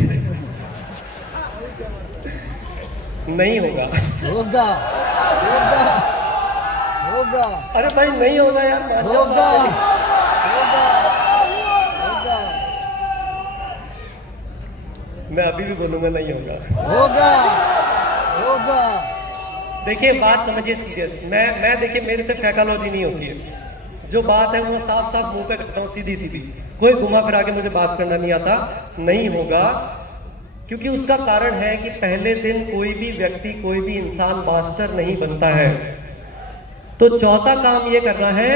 नहीं होगा। होगा होगा होगा अरे भाई नहीं होगा यार। होगा होगा होगा मैं अभी भी बोलूंगा नहीं होगा। होगा होगा। देखिए बात समझिए सीरियस। मैं देखिए मेरे से फैकालॉजी नहीं होती है। जो बात है वो साफ साफ मुंह पे करता हूँ, सीधी सीधी। कोई घुमा फिरा के मुझे बात करना नहीं आता। नहीं होगा, क्योंकि उसका कारण है कि पहले दिन कोई भी व्यक्ति, कोई भी इंसान मास्टर नहीं बनता है। तो चौथा काम ये करना है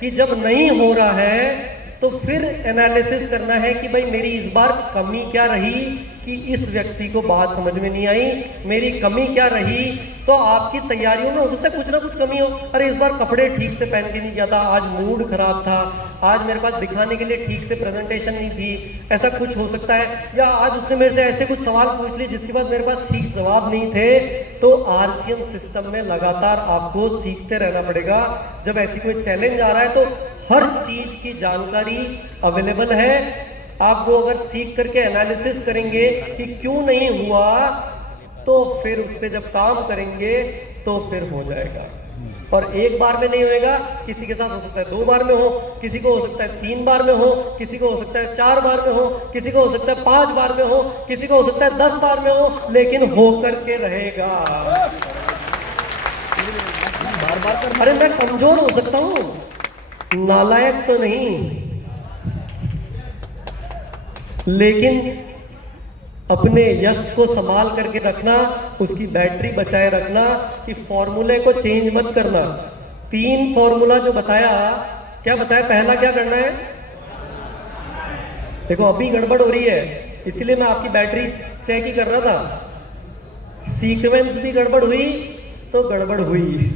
कि जब नहीं हो रहा है तो फिर एनालिसिस करना है कि भाई मेरी इस बार कमी क्या रही कि इस व्यक्ति को बात समझ में नहीं आई, मेरी कमी क्या रही। तो आपकी तैयारियों में हो सकता है कुछ ना कुछ कमी हो। अरे इस बार कपड़े ठीक से पहन के नहीं गया था, आज मूड खराब था, आज मेरे पास दिखाने के लिए ठीक से प्रेजेंटेशन नहीं थी, ऐसा कुछ हो सकता है। या आज उसने मेरे से ऐसे कुछ सवाल पूछ लिए जिसके बाद मेरे पास ठीक जवाब नहीं थे। तो आरसीएम सिस्टम में लगातार आपको सीखते रहना पड़ेगा। जब ऐसी कोई चैलेंज आ रहा है तो हर चीज की जानकारी अवेलेबल है। आप वो अगर सीख करके एनालिसिस करेंगे कि क्यों नहीं हुआ, तो फिर उससे जब काम करेंगे तो फिर हो जाएगा। और एक बार में नहीं होएगा, किसी के साथ हो सकता है 2 बार में हो, किसी को हो सकता है 3 बार में हो, किसी को हो सकता है 4 बार में हो, किसी को हो सकता है 5 बार में हो, किसी को हो सकता है 10 बार में हो, लेकिन हो करके रहेगा। बार बार कर। अरे मैं कमजोर हो सकता हूं, नालायक तो नहीं, लेकिन अपने यश को संभाल करके रखना, उसकी बैटरी बचाए रखना, कि फॉर्मूले को चेंज मत करना। 3 फॉर्मूला जो बताया, क्या बताया? पहला क्या करना है? देखो अभी गड़बड़ हो रही है, इसलिए मैं आपकी बैटरी चेक ही कर रहा था। सीक्वेंस भी गड़बड़ हुई तो गड़बड़ हुई।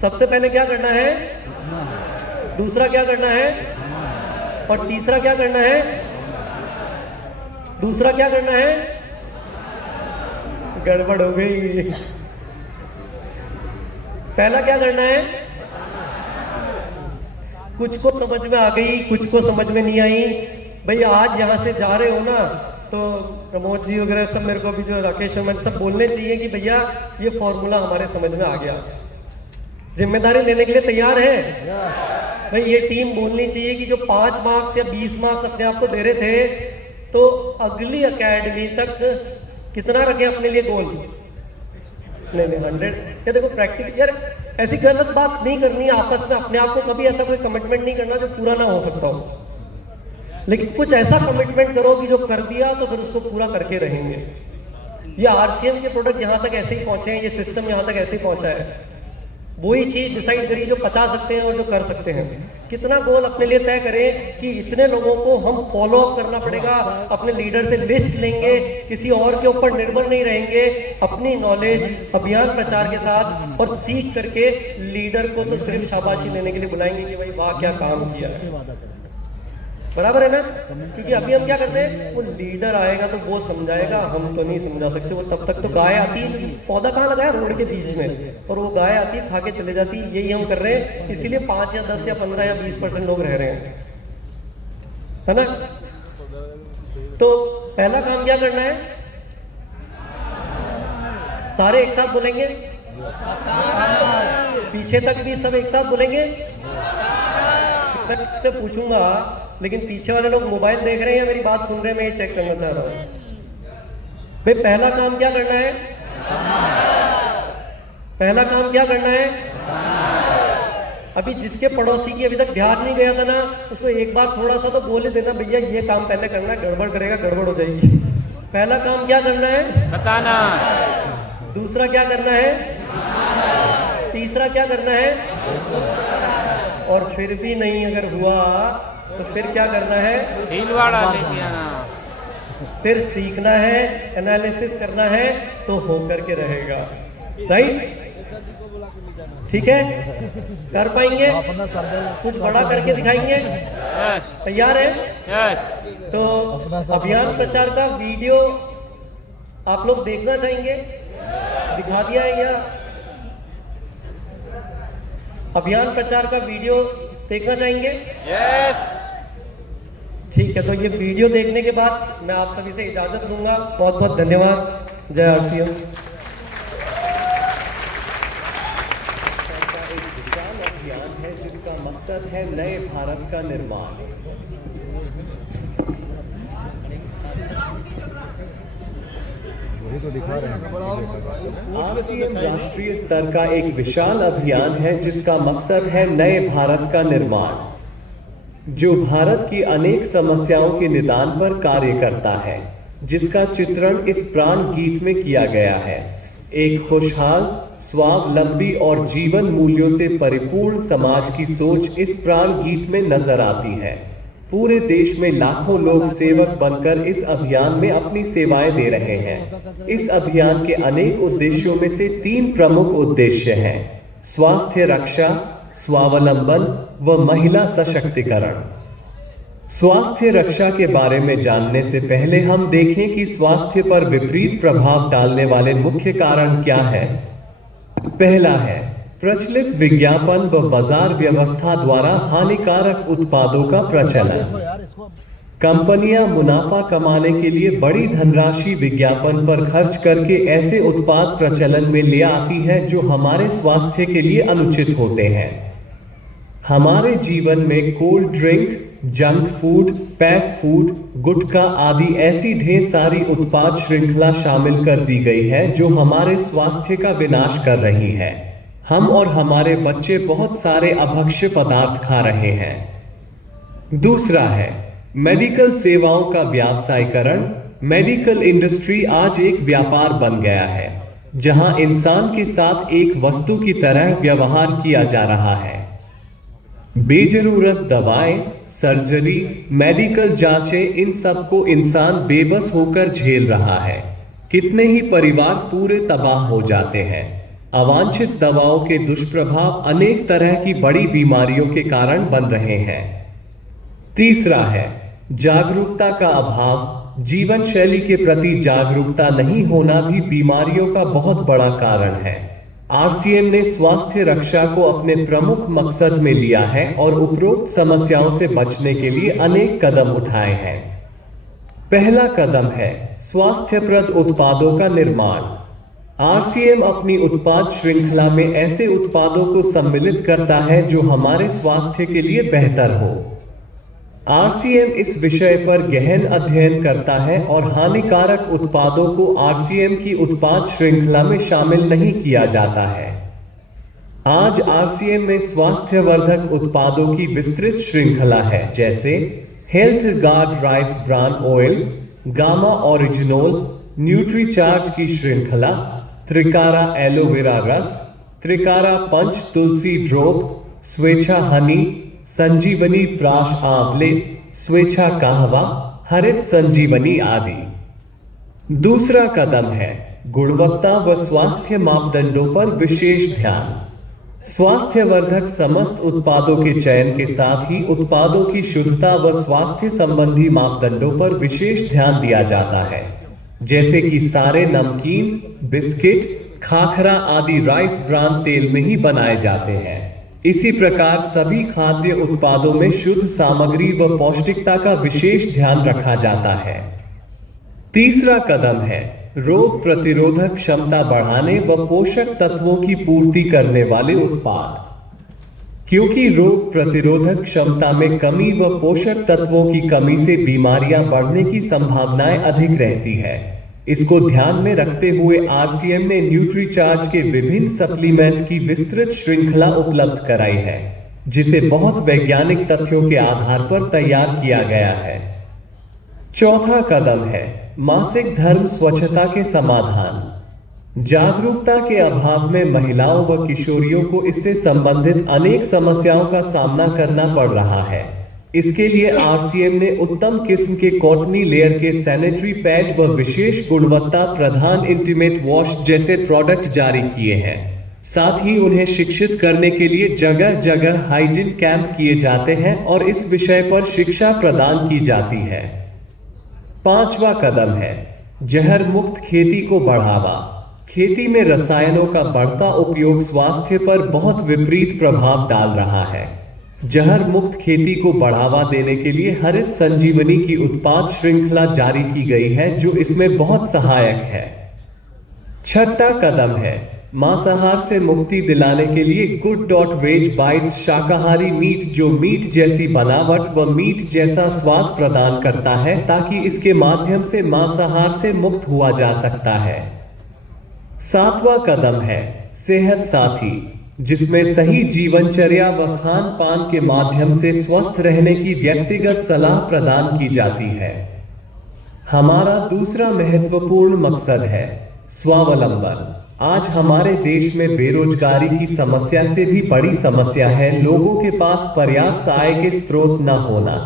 सबसे पहले क्या करना है, दूसरा क्या करना है, और तीसरा क्या करना है? दूसरा क्या करना है? गड़बड़ हो गई। पहला क्या करना है? कुछ को समझ में आ गई, कुछ को समझ में नहीं आई। भाई आज यहां से जा रहे हो ना, तो प्रमोद जी वगैरह सब, मेरे को भी जो राकेश शर्मा सब बोलने चाहिए कि भैया ये फॉर्मूला हमारे समझ में आ गया। जिम्मेदारी लेने के लिए तैयार है? भाई ये टीम बोलनी चाहिए कि जो 5 मार्क्स या 20 मार्क्स अपने आप को दे रहे थे, तो अगली एकेडमी तक कितना रखे अपने लिए गोल? नहीं 100। या देखो प्रैक्टिस यार, ऐसी गलत बात नहीं करनी है आपस में, अपने आप को कभी ऐसा कोई कमिटमेंट नहीं करना जो पूरा ना हो सकता हो, लेकिन कुछ ऐसा कमिटमेंट करो कि जो कर दिया तो फिर उसको पूरा करके रहेंगे। ये आरसीएम के प्रोडक्ट यहाँ तक ऐसे ही पहुंचे हैं, ये सिस्टम यहाँ तक ऐसे ही पहुंचा है। वही चीज डिसाइड करिए जो पचा सकते हैं और जो कर सकते हैं। कितना गोल अपने लिए तय करें कि इतने लोगों को हम फॉलो अप करना पड़ेगा, अपने लीडर से लिस्ट लेंगे, किसी और के ऊपर निर्भर नहीं रहेंगे, अपनी नॉलेज अभियान प्रचार के साथ और सीख करके लीडर को तो सिर्फ शाबाशी देने के लिए बुलाएंगे कि भाई वाह क्या काम किया, बराबर है ना? क्योंकि अभी हम क्या करते हैं, वो लीडर आएगा तो वो समझाएगा, हम तो नहीं समझा सकते। वो तब तक तो गाय आती है, पौधा कहाँ लगाया? रोड के बीच में, और वो गाय आती है खा के चले जाती है। यही हम कर रहे हैं, इसीलिए 5 या 10 या 15 या 20% लोग रह रहे हैं, है ना? तो पहला काम क्या करना है? सारे एक साथ बोलेंगे, पीछे तक भी सब एक साथ बोलेंगे। मैं से पूछूंगा, लेकिन पीछे वाले लोग मोबाइल देख रहे हैं या मेरी बात सुन रहे हैं? मैं ये चेक करना चाह रहा हूं। भाई पहला काम क्या करना है? पहला काम क्या करना है? अभी जिसके पड़ोसी की अभी तक ध्यान नहीं गया था ना, उसको एक बार थोड़ा सा तो बोले देना, भैया ये काम पहले करना है, गड़बड़ करेगा गड़बड़ हो जाएगी। पहला काम क्या करना है? बताना। दूसरा क्या करना है? तीसरा क्या करना है? और फिर भी नहीं अगर हुआ तो फिर क्या करना है? भीलवाड़ा लेके आना। फिर सीखना है, एनालिसिस करना है, तो होकर के रहेगा। राइट? ठीक है, कर पाएंगे? अपना सर कुछ बड़ा करके दिखाएंगे? यस तैयार है? यस। तो अभियान प्रचार का वीडियो आप लोग देखना चाहेंगे? दिखा दिया है क्या? अभियान प्रचार का वीडियो देखना चाहेंगे? यस। ठीक है, तो ये वीडियो देखने के बाद मैं आप सभी से इजाजत लूंगा। बहुत बहुत धन्यवाद। जय आरसीएम। अभियान है जिसका मकसद है नए भारत का निर्माण। वही तो दिखा रहे हैं। आरसीएम राष्ट्रीय स्तर का एक विशाल अभियान है जिसका मकसद है नए भारत का निर्माण, जो भारत की अनेक समस्याओं के निदान पर कार्य करता है, जिसका चित्रण इस प्राण गीत में किया गया है। एक खुशहाल, स्वावलंबी और जीवन मूल्यों से परिपूर्ण समाज की सोच इस प्राण गीत में नजर आती है। पूरे देश में लाखों लोग सेवक बनकर इस अभियान में अपनी सेवाएं दे रहे हैं। इस अभियान के अनेक उद्देश्यों में से 3 प्रमुख उद्देश्य हैं: स्वास्थ्य रक्षा, स्वावलंबन व महिला सशक्तिकरण। स्वास्थ्य रक्षा के बारे में जानने से पहले हम देखें कि स्वास्थ्य पर विपरीत प्रभाव डालने वाले मुख्य कारण क्या है। पहला है प्रचलित विज्ञापन व बाजार व्यवस्था द्वारा हानिकारक उत्पादों का प्रचलन। देखो यार इसको। कंपनियां मुनाफा कमाने के लिए बड़ी धनराशि विज्ञापन पर खर्च करके ऐसे उत्पाद प्रचलन में ले आती है जो हमारे स्वास्थ्य के लिए अनुचित होते हैं। हमारे जीवन में cold drink, junk food, pack food, gutkha आदि ऐसी ढेर सारी उत्पाद श्रृंखला शामिल कर दी गई है जो हमारे स्वास्थ्य का विनाश कर रही है। हम और हमारे बच्चे बहुत सारे अभक्ष्य पदार्थ खा रहे हैं। दूसरा है मेडिकल सेवाओं का व्यावसायीकरण। मेडिकल इंडस्ट्री आज एक व्यापार बन गया है, जहां इंसान के साथ एक वस्तु की तरह व्यवहार किया जा रहा है। बेजरूरत दवाएं, सर्जरी, मेडिकल जांचें, इन सब को इंसान बेबस होकर झेल रहा है। कितने ही परिवार पूरे तबाह हो जाते हैं। अवांछित दवाओं के दुष्प्रभाव अनेक तरह की बड़ी बीमारियों के कारण बन रहे हैं। तीसरा है जागरूकता का अभाव। जीवन शैली के प्रति जागरूकता नहीं होना भी बीमारियों का बहुत बड़ा कारण है। आरसीएम ने स्वास्थ्य रक्षा को अपने प्रमुख मकसद में लिया है और उपरोक्त समस्याओं से बचने के लिए अनेक कदम उठाए हैं। पहला कदम है स्वास्थ्यप्रद उत्पादों का निर्माण। आरसीएम अपनी उत्पाद श्रृंखला में ऐसे उत्पादों को सम्मिलित करता है जो हमारे स्वास्थ्य के लिए बेहतर हो। आरसीएम इस विषय पर गहन अध्ययन करता है और हानिकारक उत्पादों को आरसीएम की उत्पाद श्रृंखला में शामिल नहीं किया जाता है। आज आरसीएम में स्वास्थ्यवर्धक उत्पादों की विस्तृत श्रृंखला है, जैसे health guard rice bran oil, gamma oryzanol, Nutricharge की श्रृंखला, त्रिकारा एलोवेरा रस, त्रिकारा पंच तुलसी ड्रॉप, स्वेच्छा हनी, संजीवनी प्राश आंवले, स्वेच्छा कहवा, हरित संजीवनी आदि। दूसरा कदम है गुणवत्ता व स्वास्थ्य मापदंडों पर विशेष ध्यान। स्वास्थ्यवर्धक समस्त उत्पादों के चयन के साथ ही उत्पादों की शुद्धता व स्वास्थ्य संबंधी मापदंडों पर विशेष ध्यान दिया जाता है, जैसे कि सारे नमकीन, बिस्किट, खाखरा आदि राइस ब्रान तेल में ही बनाए जाते हैं। इसी प्रकार सभी खाद्य उत्पादों में शुद्ध सामग्री व पौष्टिकता का विशेष ध्यान रखा जाता है। तीसरा कदम है रोग प्रतिरोधक क्षमता बढ़ाने व पोषक तत्वों की पूर्ति करने वाले उत्पाद। क्योंकि रोग प्रतिरोधक क्षमता में कमी व पोषक तत्वों की कमी से बीमारियां बढ़ने की संभावनाएं अधिक रहती है, इसको ध्यान में रखते हुए आरसीएम ने न्यूट्रीचार्ज के विभिन्न सप्लीमेंट की विस्तृत श्रृंखला उपलब्ध कराई है, जिसे बहुत वैज्ञानिक तथ्यों के आधार पर तैयार किया गया है। चौथा कदम है मासिक धर्म स्वच्छता के समाधान। जागरूकता के अभाव में महिलाओं व किशोरियों को इससे संबंधित अनेक समस्याओं का सामना करना पड़ रहा है। इसके लिए आरसीएम ने उत्तम किस्म के कॉटनी लेयर के सैनिटरी पैड व विशेष गुणवत्ता प्रधान इंटीमेट वॉश जैसे प्रोडक्ट जारी किए हैं। साथ ही उन्हें शिक्षित करने के लिए जगह जगह हाइजीन कैंप किए जाते हैं और इस विषय पर शिक्षा प्रदान की जाती है। पांचवा कदम है जहर मुक्त खेती को बढ़ावा। खेती में रसायनों का बढ़ता उपयोग स्वास्थ्य पर बहुत विपरीत प्रभाव डाल रहा है। जहर मुक्त खेती को बढ़ावा देने के लिए हरित संजीवनी की उत्पाद श्रृंखला जारी की गई है, जो इसमें बहुत सहायक है। छठा कदम है मांसाहार से मुक्ति दिलाने के लिए good.veg बाइट्स शाकाहारी मीट, जो मीट जैसी बनावट व मीट जैसा स्वाद प्रदान करता है, ताकि इसके माध्यम से मांसाहार से मुक्त हुआ जा सकता है। सातवां कदम है सेहत साथी, जिसमें सही जीवनचर्या व खान पान के माध्यम से स्वस्थ रहने की व्यक्तिगत सलाह प्रदान की जाती है। हमारा दूसरा महत्वपूर्ण मकसद है स्वावलंबन। आज हमारे देश में बेरोजगारी की समस्या से भी बड़ी समस्या है लोगों के पास पर्याप्त आय के स्रोत न होना।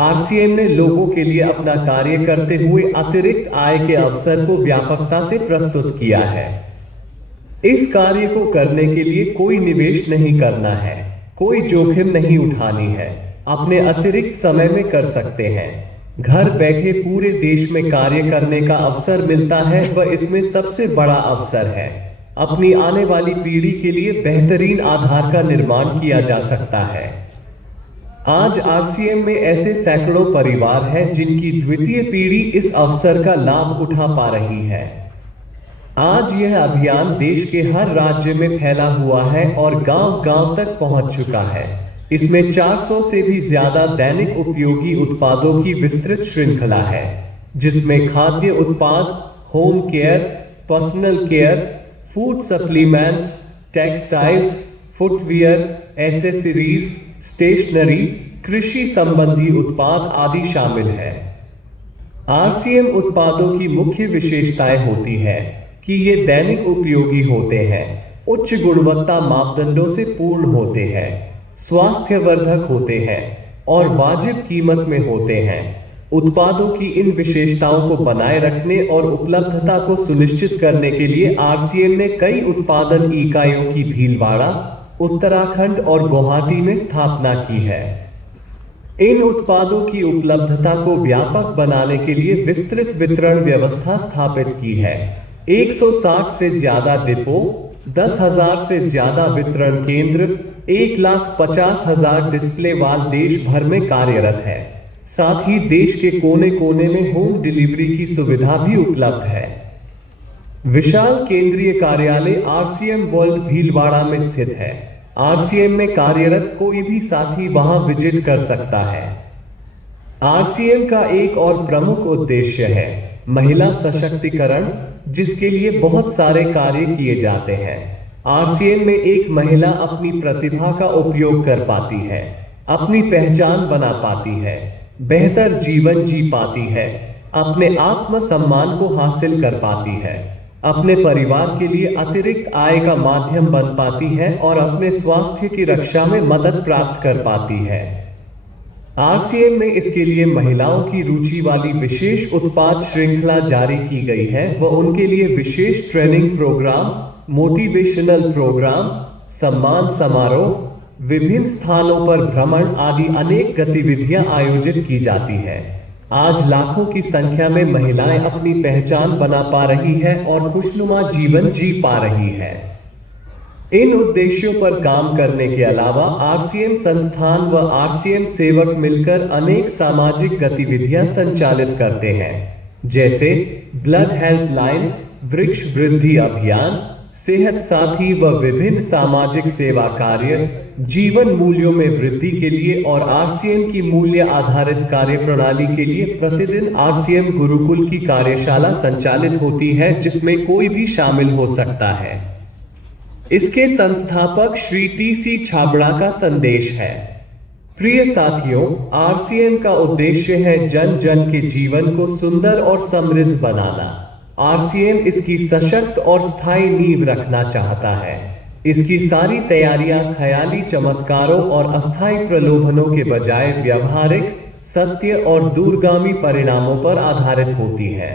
आरसीएम ने लोगों के लिए अपना कार्य करते हुए अतिरिक्त आय के अवसर को व्यापकता से प्रस्तुत किया है। इस कार्य को करने के लिए कोई निवेश नहीं करना है, कोई जोखिम नहीं उठानी है, अपने अतिरिक्त समय में कर सकते हैं। घर बैठे पूरे देश में कार्य करने का अवसर मिलता है व इसमें सबसे बड़ा अवसर है अपनी आने वाली पीढ़ी के लिए बेहतरीन आधार का निर्माण किया जा सकता है। आज आरसीएम में ऐसे सैकड़ों परिवार हैं जिनकी द्वितीय पीढ़ी इस अवसर का लाभ उठा पा रही है। आज यह अभियान देश के हर राज्य में फैला हुआ है और गांव-गांव तक पहुंच चुका है। इसमें 400 से भी ज्यादा दैनिक उपयोगी उत्पादों की विस्तृत श्रृंखला है, जिसमें खाद्य उत्पाद, home care, personal care, food supplements, textiles, footwear, accessories, stationery, कृषि संबंधी उत्पाद आदि शामिल है। आरसीएम उत्पादों की मुख्य विशेषताएं होती है कि ये दैनिक उपयोगी होते हैं, उच्च गुणवत्ता मापदंडों से पूर्ण होते हैं, स्वास्थ्यवर्धक होते हैं और वाजिब कीमत में होते हैं। उत्पादों की इन विशेषताओं को बनाए रखने और उपलब्धता को सुनिश्चित करने के लिए आरसीएम ने कई उत्पादन इकाइयों की भीलवाड़ा, उत्तराखंड और गुवाहाटी में स्थापना की है। इन उत्पादों की उपलब्धता को व्यापक बनाने के लिए विस्तृत वितरण व्यवस्था स्थापित की है। 160 से ज्यादा डिपो, 10,000 से ज्यादा वितरण केंद्र, 1,50,000 डिस्प्ले वाल देश भर में कार्यरत है। साथ ही देश के कोने कोने में होम डिलीवरी की सुविधा भी उपलब्ध है। विशाल केंद्रीय कार्यालय आरसीएम वर्ल्ड भीलवाड़ा में स्थित है। आरसीएम में कार्यरत कोई भी साथी वहां विजिट कर सकता है। आरसीएम का एक और प्रमुख उद्देश्य है महिला सशक्तिकरण, जिसके लिए बहुत सारे कार्य किए जाते हैं। आरसीएम में एक महिला अपनी प्रतिभा का उपयोग कर पाती है, अपनी पहचान बना पाती है, बेहतर जीवन जी पाती है, अपने आत्म सम्मान को हासिल कर पाती है, अपने परिवार के लिए अतिरिक्त आय का माध्यम बन पाती है और अपने स्वास्थ्य की रक्षा में मदद प्राप्त कर पाती है। आरसीएम में इसके लिए महिलाओं की रुचि वाली विशेष उत्पाद श्रृंखला जारी की गई है व उनके लिए विशेष ट्रेनिंग प्रोग्राम, मोटिवेशनल प्रोग्राम, सम्मान समारोह, विभिन्न स्थानों पर भ्रमण आदि अनेक गतिविधियां आयोजित की जाती है। आज लाखों की संख्या में महिलाएं अपनी पहचान बना पा रही है और खुशनुमा जीवन जी पा रही है। इन उद्देश्यों पर काम करने के अलावा आरसीएम संस्थान व आरसीएम सेवक मिलकर अनेक सामाजिक गतिविधियां संचालित करते हैं, जैसे ब्लड हेल्पलाइन, वृक्ष वृद्धि अभियान, सेहत साथी व विभिन्न सामाजिक सेवा कार्य, जीवन मूल्यों में वृद्धि के लिए और आरसीएम की मूल्य आधारित कार्य प्रणाली के लिए प्रतिदिन आरसीएम गुरुकुल की कार्यशाला संचालित होती है, जिसमें कोई भी शामिल हो सकता है। इसके संस्थापक श्री टी.सी. छाबड़ा का संदेश है। प्रिय साथियों, आरसीएम का उद्देश्य है जन जन के जीवन को सुंदर और समृद्ध बनाना। आरसीएम इसकी सशक्त और स्थायी नींव रखना चाहता है। इसकी सारी तैयारियां ख्याली चमत्कारों और अस्थायी प्रलोभनों के बजाय व्यवहारिक, सत्य और दूरगामी परिणामों पर आधारित होती है।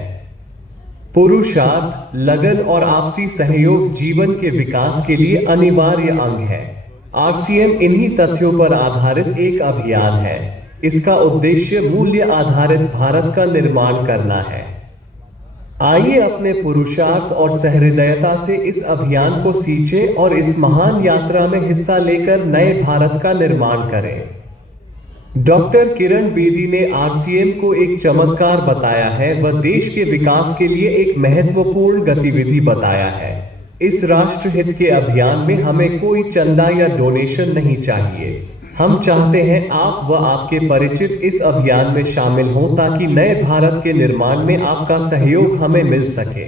पुरुषार्थ, लगन और आपसी सहयोग जीवन के विकास के लिए अनिवार्य अंग है। आरसीएम इन्हीं तथ्यों पर आधारित एक अभियान है। इसका उद्देश्य मूल्य आधारित भारत का निर्माण करना है। आइए अपने पुरुषार्थ और सहृदयता से इस अभियान को सींचें और इस महान यात्रा में हिस्सा लेकर नए भारत का निर्माण करें। डॉक्टर किरण बेदी ने आरसीएम को एक चमत्कार बताया है व देश के विकास के लिए एक महत्वपूर्ण गतिविधि बताया है। इस राष्ट्रहित के अभियान में हमें कोई चंदा या डोनेशन नहीं चाहिए। हम चाहते हैं आप व आपके परिचित इस अभियान में शामिल हों ताकि नए भारत के निर्माण में आपका सहयोग हमें मिल सके।